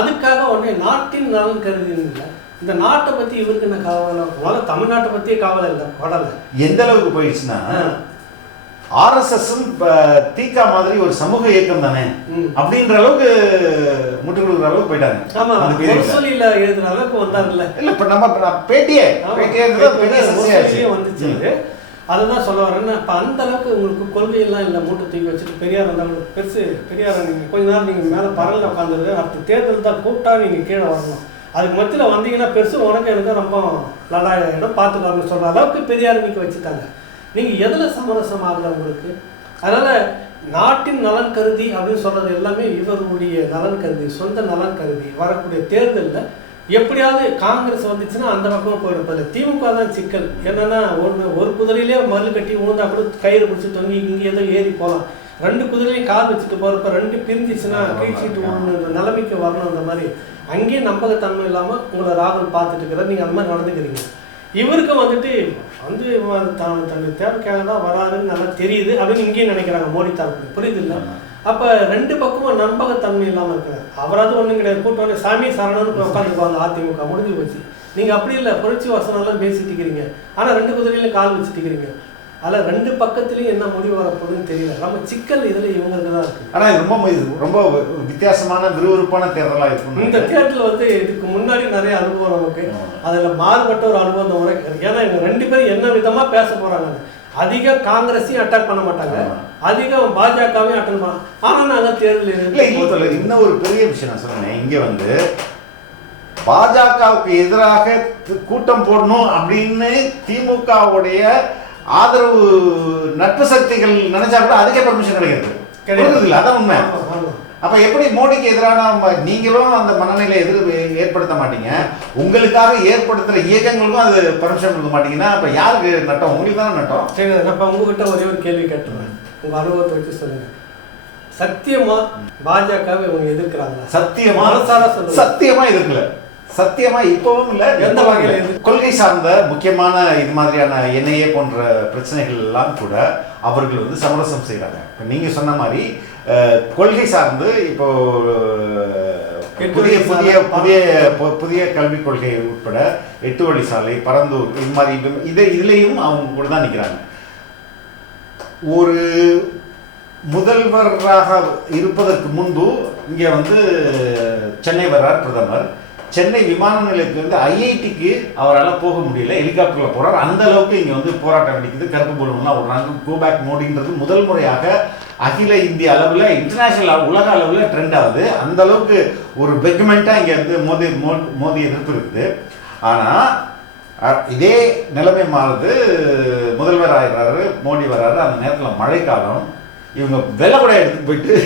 அதுக்காக உடனே நாட்டின் நலன் கருதி இல்லை. இந்த நாட்டை பற்றி இவருக்கு என்ன கவலை? முதல்ல தமிழ்நாட்டை பற்றியே கவலை இல்லை, படலை. எந்த அளவுக்கு போயிடுச்சுன்னா ஆர்எஸ்எஸ் தீகா மாதிரி ஒரு சமூக இயக்கம் தானே அப்படின்ற அளவுக்கு முட்டு கொடுக்குற அளவுக்கு போயிட்டாங்க. ஆமா, சொல்லில எழுதுற அளவுக்கு வந்தாருல்ல. இல்ல இப்ப நம்ம பேட்டியே வந்துச்சு. அதுதான் சொல்ல வரேன்னா, இப்போ அந்த அளவுக்கு உங்களுக்கு கொள்கையெல்லாம் இல்லை. மூட்டை தூக்கி வச்சுட்டு பெரியார் வந்தாலும் பெருசு பெரியார் நீங்கள் கொஞ்ச நேரம் நீங்கள் மேலே பரவல உட்காந்துருக்கு, அடுத்த தேர்தல் தான் கூப்பிட்டா நீங்கள் கீழே வரணும். அதுக்கு மத்தியில் வந்தீங்கன்னா பெருசு உனக்கு எனக்கு ரொம்ப நல்லா இடம் பார்த்துக்கலாம்னு சொல்கிற அளவுக்கு பெரியார் நீக்க வச்சுட்டாங்க. நீங்கள் எதில் சமரசம் ஆகலை உங்களுக்கு? அதனால் நாட்டின் நலன் கருதி அப்படின்னு சொல்கிறது எல்லாமே இவருடைய நலன் கருதி, சொந்த நலன் கருதி. வரக்கூடிய தேர்தலில் எப்படியாவது காங்கிரஸ் வந்துச்சுன்னா அந்த பக்கம் போயிடுப்பதில்லை. திமுக தான் சிக்கல். என்னென்னா ஒரு குதிரையிலே மறு கட்டி ஊந்தா கூட கயிறு பிடிச்சி தொங்கி இங்கே ஏதோ ஏறி போகலாம். 2 குதிரையிலையும் கால் வச்சுட்டு போகிறப்ப 2 பிரிஞ்சிச்சுன்னா கீழ்ச்சிட்டு விடணுன்ற நிலைமைக்கு வரணும். அந்த மாதிரி அங்கேயும் நம்பகத்தன்மை இல்லாமல் உங்களை ராகுல் பார்த்துட்டு இருக்கிறார். நீங்கள் அந்த மாதிரி நடந்துக்கிறீங்க. இவருக்கும் வந்துட்டு வந்து தன்னுடைய தேவைக்காக தான் வராருன்னு நல்லா தெரியுது அப்படின்னு இங்கேயும் நினைக்கிறாங்க மோடி தரப்பு. புரியுது இல்லை? அப்போ 2 பக்கமும் நம்பகத்தன்மை இல்லாமல் இருக்கிறார். அவராது ஒன்றும் கிடையாது, கூட்டம் சாமி சரணன்னு உட்காந்துக்குவாங்க. அதிமுக முடிஞ்சு போச்சு. நீங்கள் அப்படி இல்லை, புரட்சி வசனம்லாம் பேசிட்டு இருக்கிறீங்க, ஆனால் 2 குதிரையில கால் வச்சுட்டு இருக்கிறீங்க. அதில் 2 பக்கத்துலையும் என்ன முடிவு வரப்போகுதுன்னு தெரியல. நம்ம சிக்கல் இதில் இவங்களுக்கு தான் இருக்குது. ஆனால் இது ரொம்ப வித்தியாசமான விறுவிறுப்பான தேர்தலாக இருக்கும். இந்த தேர்தல் வந்து இதுக்கு முன்னாடி நிறைய அனுபவம் நமக்கு, அதில் மாறுபட்ட ஒரு அனுபவம் இந்த முறை. ஏன்னா இவங்க 2 பேரும் என்ன விதமாக பேச போகிறாங்க. அதிகம் காங்கிரஸையும் அட்டாக் பண்ண மாட்டாங்க, அதிகம் பாஜகவையும் அட்டன் பண்ண. ஆனால் நாங்கள் தேர்தல் இன்னும் ஒரு பெரிய விஷயம் நான் சொன்னேன். இங்கே வந்து பாஜகவுக்கு எதிராக கூட்டம் போடணும் அப்படின்னு திமுகவுடைய ஆதரவு நட்பு சக்திகள் நினைச்சா கூட அதுக்கே பர்மிஷன் கிடைக்கிறது இல்லை. அதான் உண்மை. அப்ப எப்படி மோடிக்கு எதிரான நீங்களும் அந்த மனநிலை ஏற்படுத்த மாட்டீங்க, உங்களுக்காக ஏற்படுத்துற இயக்கங்களுக்கும் அது பர்மிஷன் கொடுக்க மாட்டீங்கன்னா அப்ப யாருக்கு நட்டம்? உங்களுக்கு தானே நட்டம். சரி, நான் உங்ககிட்ட ஒரே ஒரு கேள்வி கேட்டுறேன், உங்க அனுபவத்தை வச்சு சொல்லுங்க. சத்தியமா பாஜகவை இவங்க எதிர்க்கிறாங்களா? சத்தியமா சத்தியமா எதிர்க்கல. சத்தியமா இப்பவும் இல்லை. எந்த வகையில்? கொள்கை சார்ந்த முக்கியமான இது மாதிரியான என்ஐஏ போன்ற பிரச்சனைகள் எல்லாம் கூட அவர்கள் வந்து சமரசம் செய்கிறாங்க. இப்போ நீங்கள் சொன்ன மாதிரி கொள்கை சார்ந்து இப்போ புதிய புதிய புதிய புதிய கல்விக் கொள்கை உட்பட 8 வழி சாலை, பரந்தூர், இது மாதிரி இதுலேயும் அவங்க கூட தான் நிற்கிறாங்க. ஒரு முதல்வராக இருப்பதற்கு முன்பு இங்கே வந்து சென்னை வர்றார் பிரதமர். சென்னை விமான நிலையத்திலிருந்து ஐஐடிக்கு அவரால் போக முடியல, ஹெலிகாப்டரில் போகிறார். அந்த அளவுக்கு இங்கே வந்து போராட்டம் வெடிக்குது, கருப்பு பலூன்லாம் விடுறாங்க. கோபேக் மோடின்றது முதல் முறையாக அகில இந்திய அளவில், இன்டர்நேஷனல் உலக அளவில் ட்ரெண்ட் ஆகுது. அந்த அளவுக்கு ஒரு பெக்மெண்ட்டாக இங்கே வந்து மோடி எதிர்ப்பு இருக்குது. ஆனால் இதே நிலைமை மாறுது, முதல்வர் ஆகிறாரு, மோடி வர்றாரு. அந்த நேரத்தில் மழைக்காலம், இவங்க வெள்ளை கூட எடுத்துட்டு போயிட்டு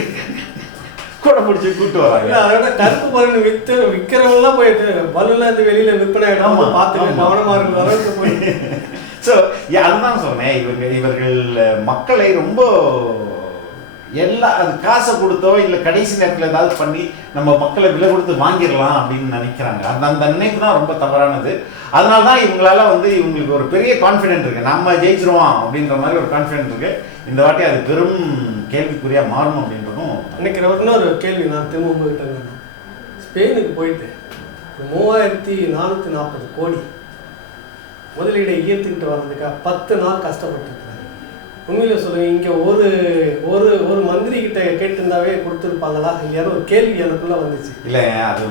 கூட பிடிச்சி கூட்டு வராங்க. அதோட கருப்பு பலூன் விற்கிறவங்களாம் போயிட்டு பலூன்ல இருந்து வெளியில விற்பனை ஆகிடும், பார்த்து கவனமா இருக்கிற அளவுக்கு போயிட்டு. ஸோ அதுதான் சொன்னேன், இவர்கள் மக்களை ரொம்ப அது காசை கொடுத்தோ இல்லை கடைசி நேரத்தில் ஏதாவது பண்ணி நம்ம மக்களை விலை கொடுத்து வாங்கிடலாம் அப்படின்னு நினைக்கிறாங்க. அந்த நினைப்பு தான் ரொம்ப தவறானது. அதனால தான் இவங்களால இவங்களுக்கு ஒரு பெரிய கான்ஃபிடென்ட் இருக்குது, நம்ம ஜெயிச்சிருவோம் அப்படின்ற மாதிரி ஒரு கான்ஃபிடென்ட் இருக்குது. இந்த வாட்டி அது பெரும் கேள்விக்குறியாக மாறும் அப்படின்றதும் நினைக்கிறவர். இன்னொரு கேள்வி நான் திரும்ப கிட்ட, ஸ்பெயினுக்கு போயிட்டு 3440 கோடி முதலீடை ஈர்த்துக்கிட்டு வர்றதுக்காக 10 நாள் கஷ்டப்பட்டுருக்காங்க. உண்மையில சொல்லுங்க, இங்கே ஒரு ஒரு ஒரு மந்திரி கிட்ட கேட்டிருந்தாவே கொடுத்துருப்பாங்களா இல்லையான்னு ஒரு கேள்வி எனக்குள்ள வந்துச்சு. இல்லை, அது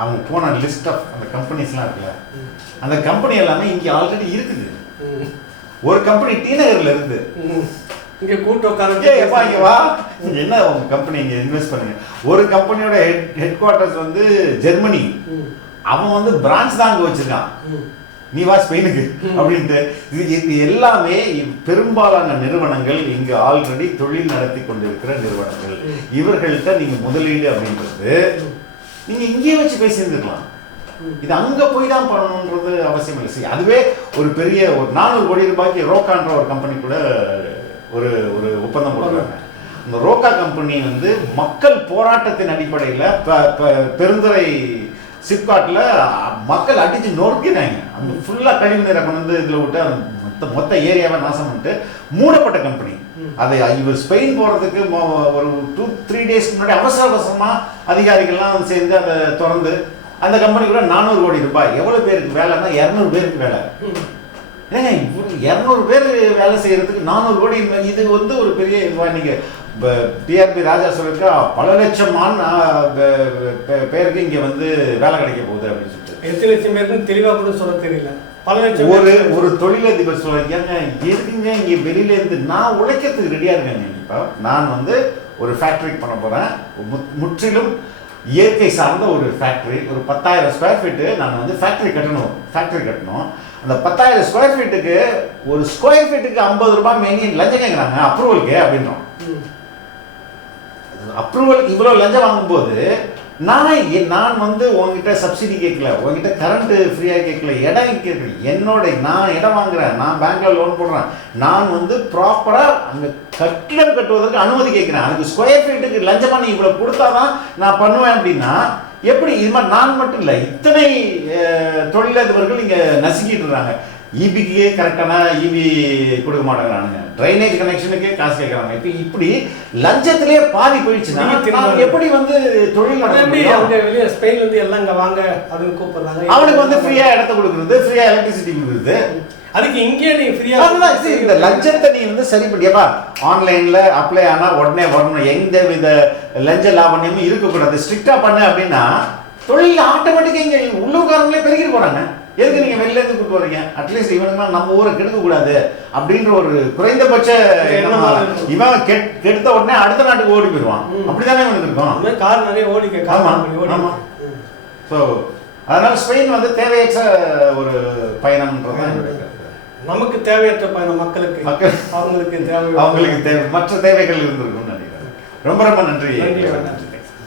அவங்க போன லிஸ்ட் ஆஃப் அந்த கம்பெனிஸ்லாம் இருக்குல்ல, அந்த கம்பெனி எல்லாமே இங்கே ஆல்ரெடி இருக்குது. ஒரு கம்பெனி டி நகர்ல இருந்து இங்கே கூட்டு உட்காந்து இங்கே வா, இங்கே என்ன உங்க கம்பெனி இங்கே இன்வெஸ்ட் பண்ணுங்க. ஒரு கம்பெனியோட ஹெட் குவார்ட்டர்ஸ் ஜெர்மனி, அவன் பிரான்ச் தான் அங்கே வச்சிருக்கான், நீ வா ஸ்பெயினுக்கு அப்படின்ட்டு. இது எல்லாமே பெரும்பாலான நிறுவனங்கள் இங்கு ஆல்ரெடி தொழில் நடத்தி கொண்டிருக்கிற நிறுவனங்கள். இவர்கள்ட்ட நீங்க முதலீடு அப்படின்றது நீங்க இங்கேயே வச்சு பேசியிருந்துருக்கலாம். இது அங்க போய் தான் பண்ணணுன்றது அவசியம் இல்லை. சரி, அதுவே ஒரு பெரிய ஒரு 400 கோடி ரூபாய்க்கு ரோக்கான்ற ஒரு கம்பெனி கூட ஒரு ஒரு ஒப்பந்தம் போடுறாங்க. இந்த ரோக்கா கம்பெனி மக்கள் போராட்டத்தின் அடிப்படையில் பெருந்துறை சிப்காட்டில் மக்கள் அடித்து நொறுக்கிறாங்க. அந்த ஃபுல்லாக கழிவு நீரை கொண்டு இதில் விட்டு அந்த மொத்த ஏரியாவை நாசம் பண்ணிட்டு மூடப்பட்ட கம்பெனி. அதை இவர் ஸ்பெயின் போகிறதுக்கு ஒரு 2-3 டேஸ்க்கு முன்னாடி அவசரமாக அதிகாரிகள்லாம் சேர்ந்து அதை திறந்து அந்த கம்பெனிக்குள்ள 400 கோடி ரூபாய். எவ்வளோ பேருக்கு வேலைன்னா 200 பேருக்கு வேலை. ஏங்க 200 பேர் வேலை செய்யறதுக்கு 400 கோடி, இது ஒரு பெரிய இதுவாக. நீங்கள் டிஆர்பி ராஜா சொல்லிருக்கா பல லட்சம் பேருக்கு இங்கே வேலை கிடைக்க போகுது அப்படின்னு சொல்லிட்டு. எத்தனை லட்சம் பேருக்கு தெளிவாக கூட சொல்ல தெரியல. பல லட்சம் ஒரு தொழிலதிபர் சொல்றாங்க, எதுக்குங்க இங்கே வெளியில இருந்து நான் உழைக்கிறதுக்கு ரெடியா இருக்கேங்க. இப்போ நான் ஒரு ஃபேக்டரி பண்ண போறேன், முற்றிலும் இயற்கை சார்ந்த ஒரு ஃபேக்டரி. ஒரு 10,000 ஸ்கொயர் ஃபீட்டு நான் ஃபேக்டரி கட்டணும். அந்த 10,000 ஸ்கொயர் ஃபீட்டுக்கு ஒரு ஸ்கொயர் ஃபீட்டுக்கு 50 ரூபாய் மெயின் லஞ்சம் கேட்குறாங்க அப்ரூவலுக்கு அப்படின்றோம். அப்ரூவலுக்கு இவ்வளோ லஞ்சம் வாங்கும்போது நான் உங்ககிட்ட சப்சிடி கேட்கல, உங்ககிட்ட கரண்ட் ஃப்ரீயாக கேட்கல, இடம் கேட்கல. நான் இடம் வாங்குறேன், நான் பேங்க்ல லோன் போடுறேன், நான் ப்ராப்பராக அங்கே கட்டிடம் கட்டுவதற்கு அனுமதி கேட்குறேன். அதுக்கு ஸ்கொயர் ஃபீட்டுக்கு லஞ்சமாக நீ இவ்வளோ கொடுத்தாதான் நான் பண்ணுவேன் அப்படின்னா எப்படி? இது மாதிரி நான் மட்டும் இல்லை, இத்தனை தொழிலதிபர்கள் இங்கே நசுக்கிட்டு இருக்காங்க. இபிக்கே கரெக்டான இபி கொடுக்க மாட்டேங்கிறானுங்க, ட்ரைனேஜ் கனெக்ஷனுக்கே காசு கேட்குறாங்க. இப்போ இப்படி லஞ்சத்திலேயே பாதி போயிடுச்சுன்னா எப்படி தொழில் அவங்க வெளியே ஸ்பெயின்லேருந்து எல்லாம் இங்கே வாங்க அப்படின்னு கூப்பிடுறாங்க. அவனுக்கு ஃப்ரீயாக இடத்த கொடுக்குறது, ஃப்ரீயாக எலக்ட்ரிசிட்டி கொடுக்குறது. அதுக்கு இங்கே நீ ஃப்ரீயாக இந்த லஞ்சத்தை நீ சரி பண்ணியப்பா ஆன்லைனில் அப்ளை ஆனால் உடனே வரணும், எந்த வித லஞ்ச லாவண்யமும் இருக்கக்கூடாது, ஸ்ட்ரிக்டாக பண்ணு அப்படின்னா தொழில் ஆட்டோமேட்டிக்காக இங்கே உள்ளூர்காரங்களே பெருகிட்டு போகிறாங்க. எதுக்கு நீங்கள் வெளில இருந்து கூட்டு வரீங்க? அட்லீஸ்ட் இவனுக்கு நம்ம ஊரை கெடுக்கக்கூடாது அப்படின்ற ஒரு குறைந்தபட்ச இவன் கெடுத்த உடனே அடுத்த நாட்டுக்கு ஓடி போயிடுவான். அப்படித்தானே இவனுக்கு இருக்கும். கார் நிறைய ஓடிக்க. ஆமாம். ஸோ அதனால ஸ்பெயின் தேவையற்ற ஒரு பயணம்ன்றது என்னுடைய கருத்து. நமக்கு தேவையற்ற பயணம், அவங்களுக்கு தேவை, மற்ற தேவைகள் இருந்திருக்கும்னு நினைக்கிறேன். ரொம்ப ரொம்ப நன்றி.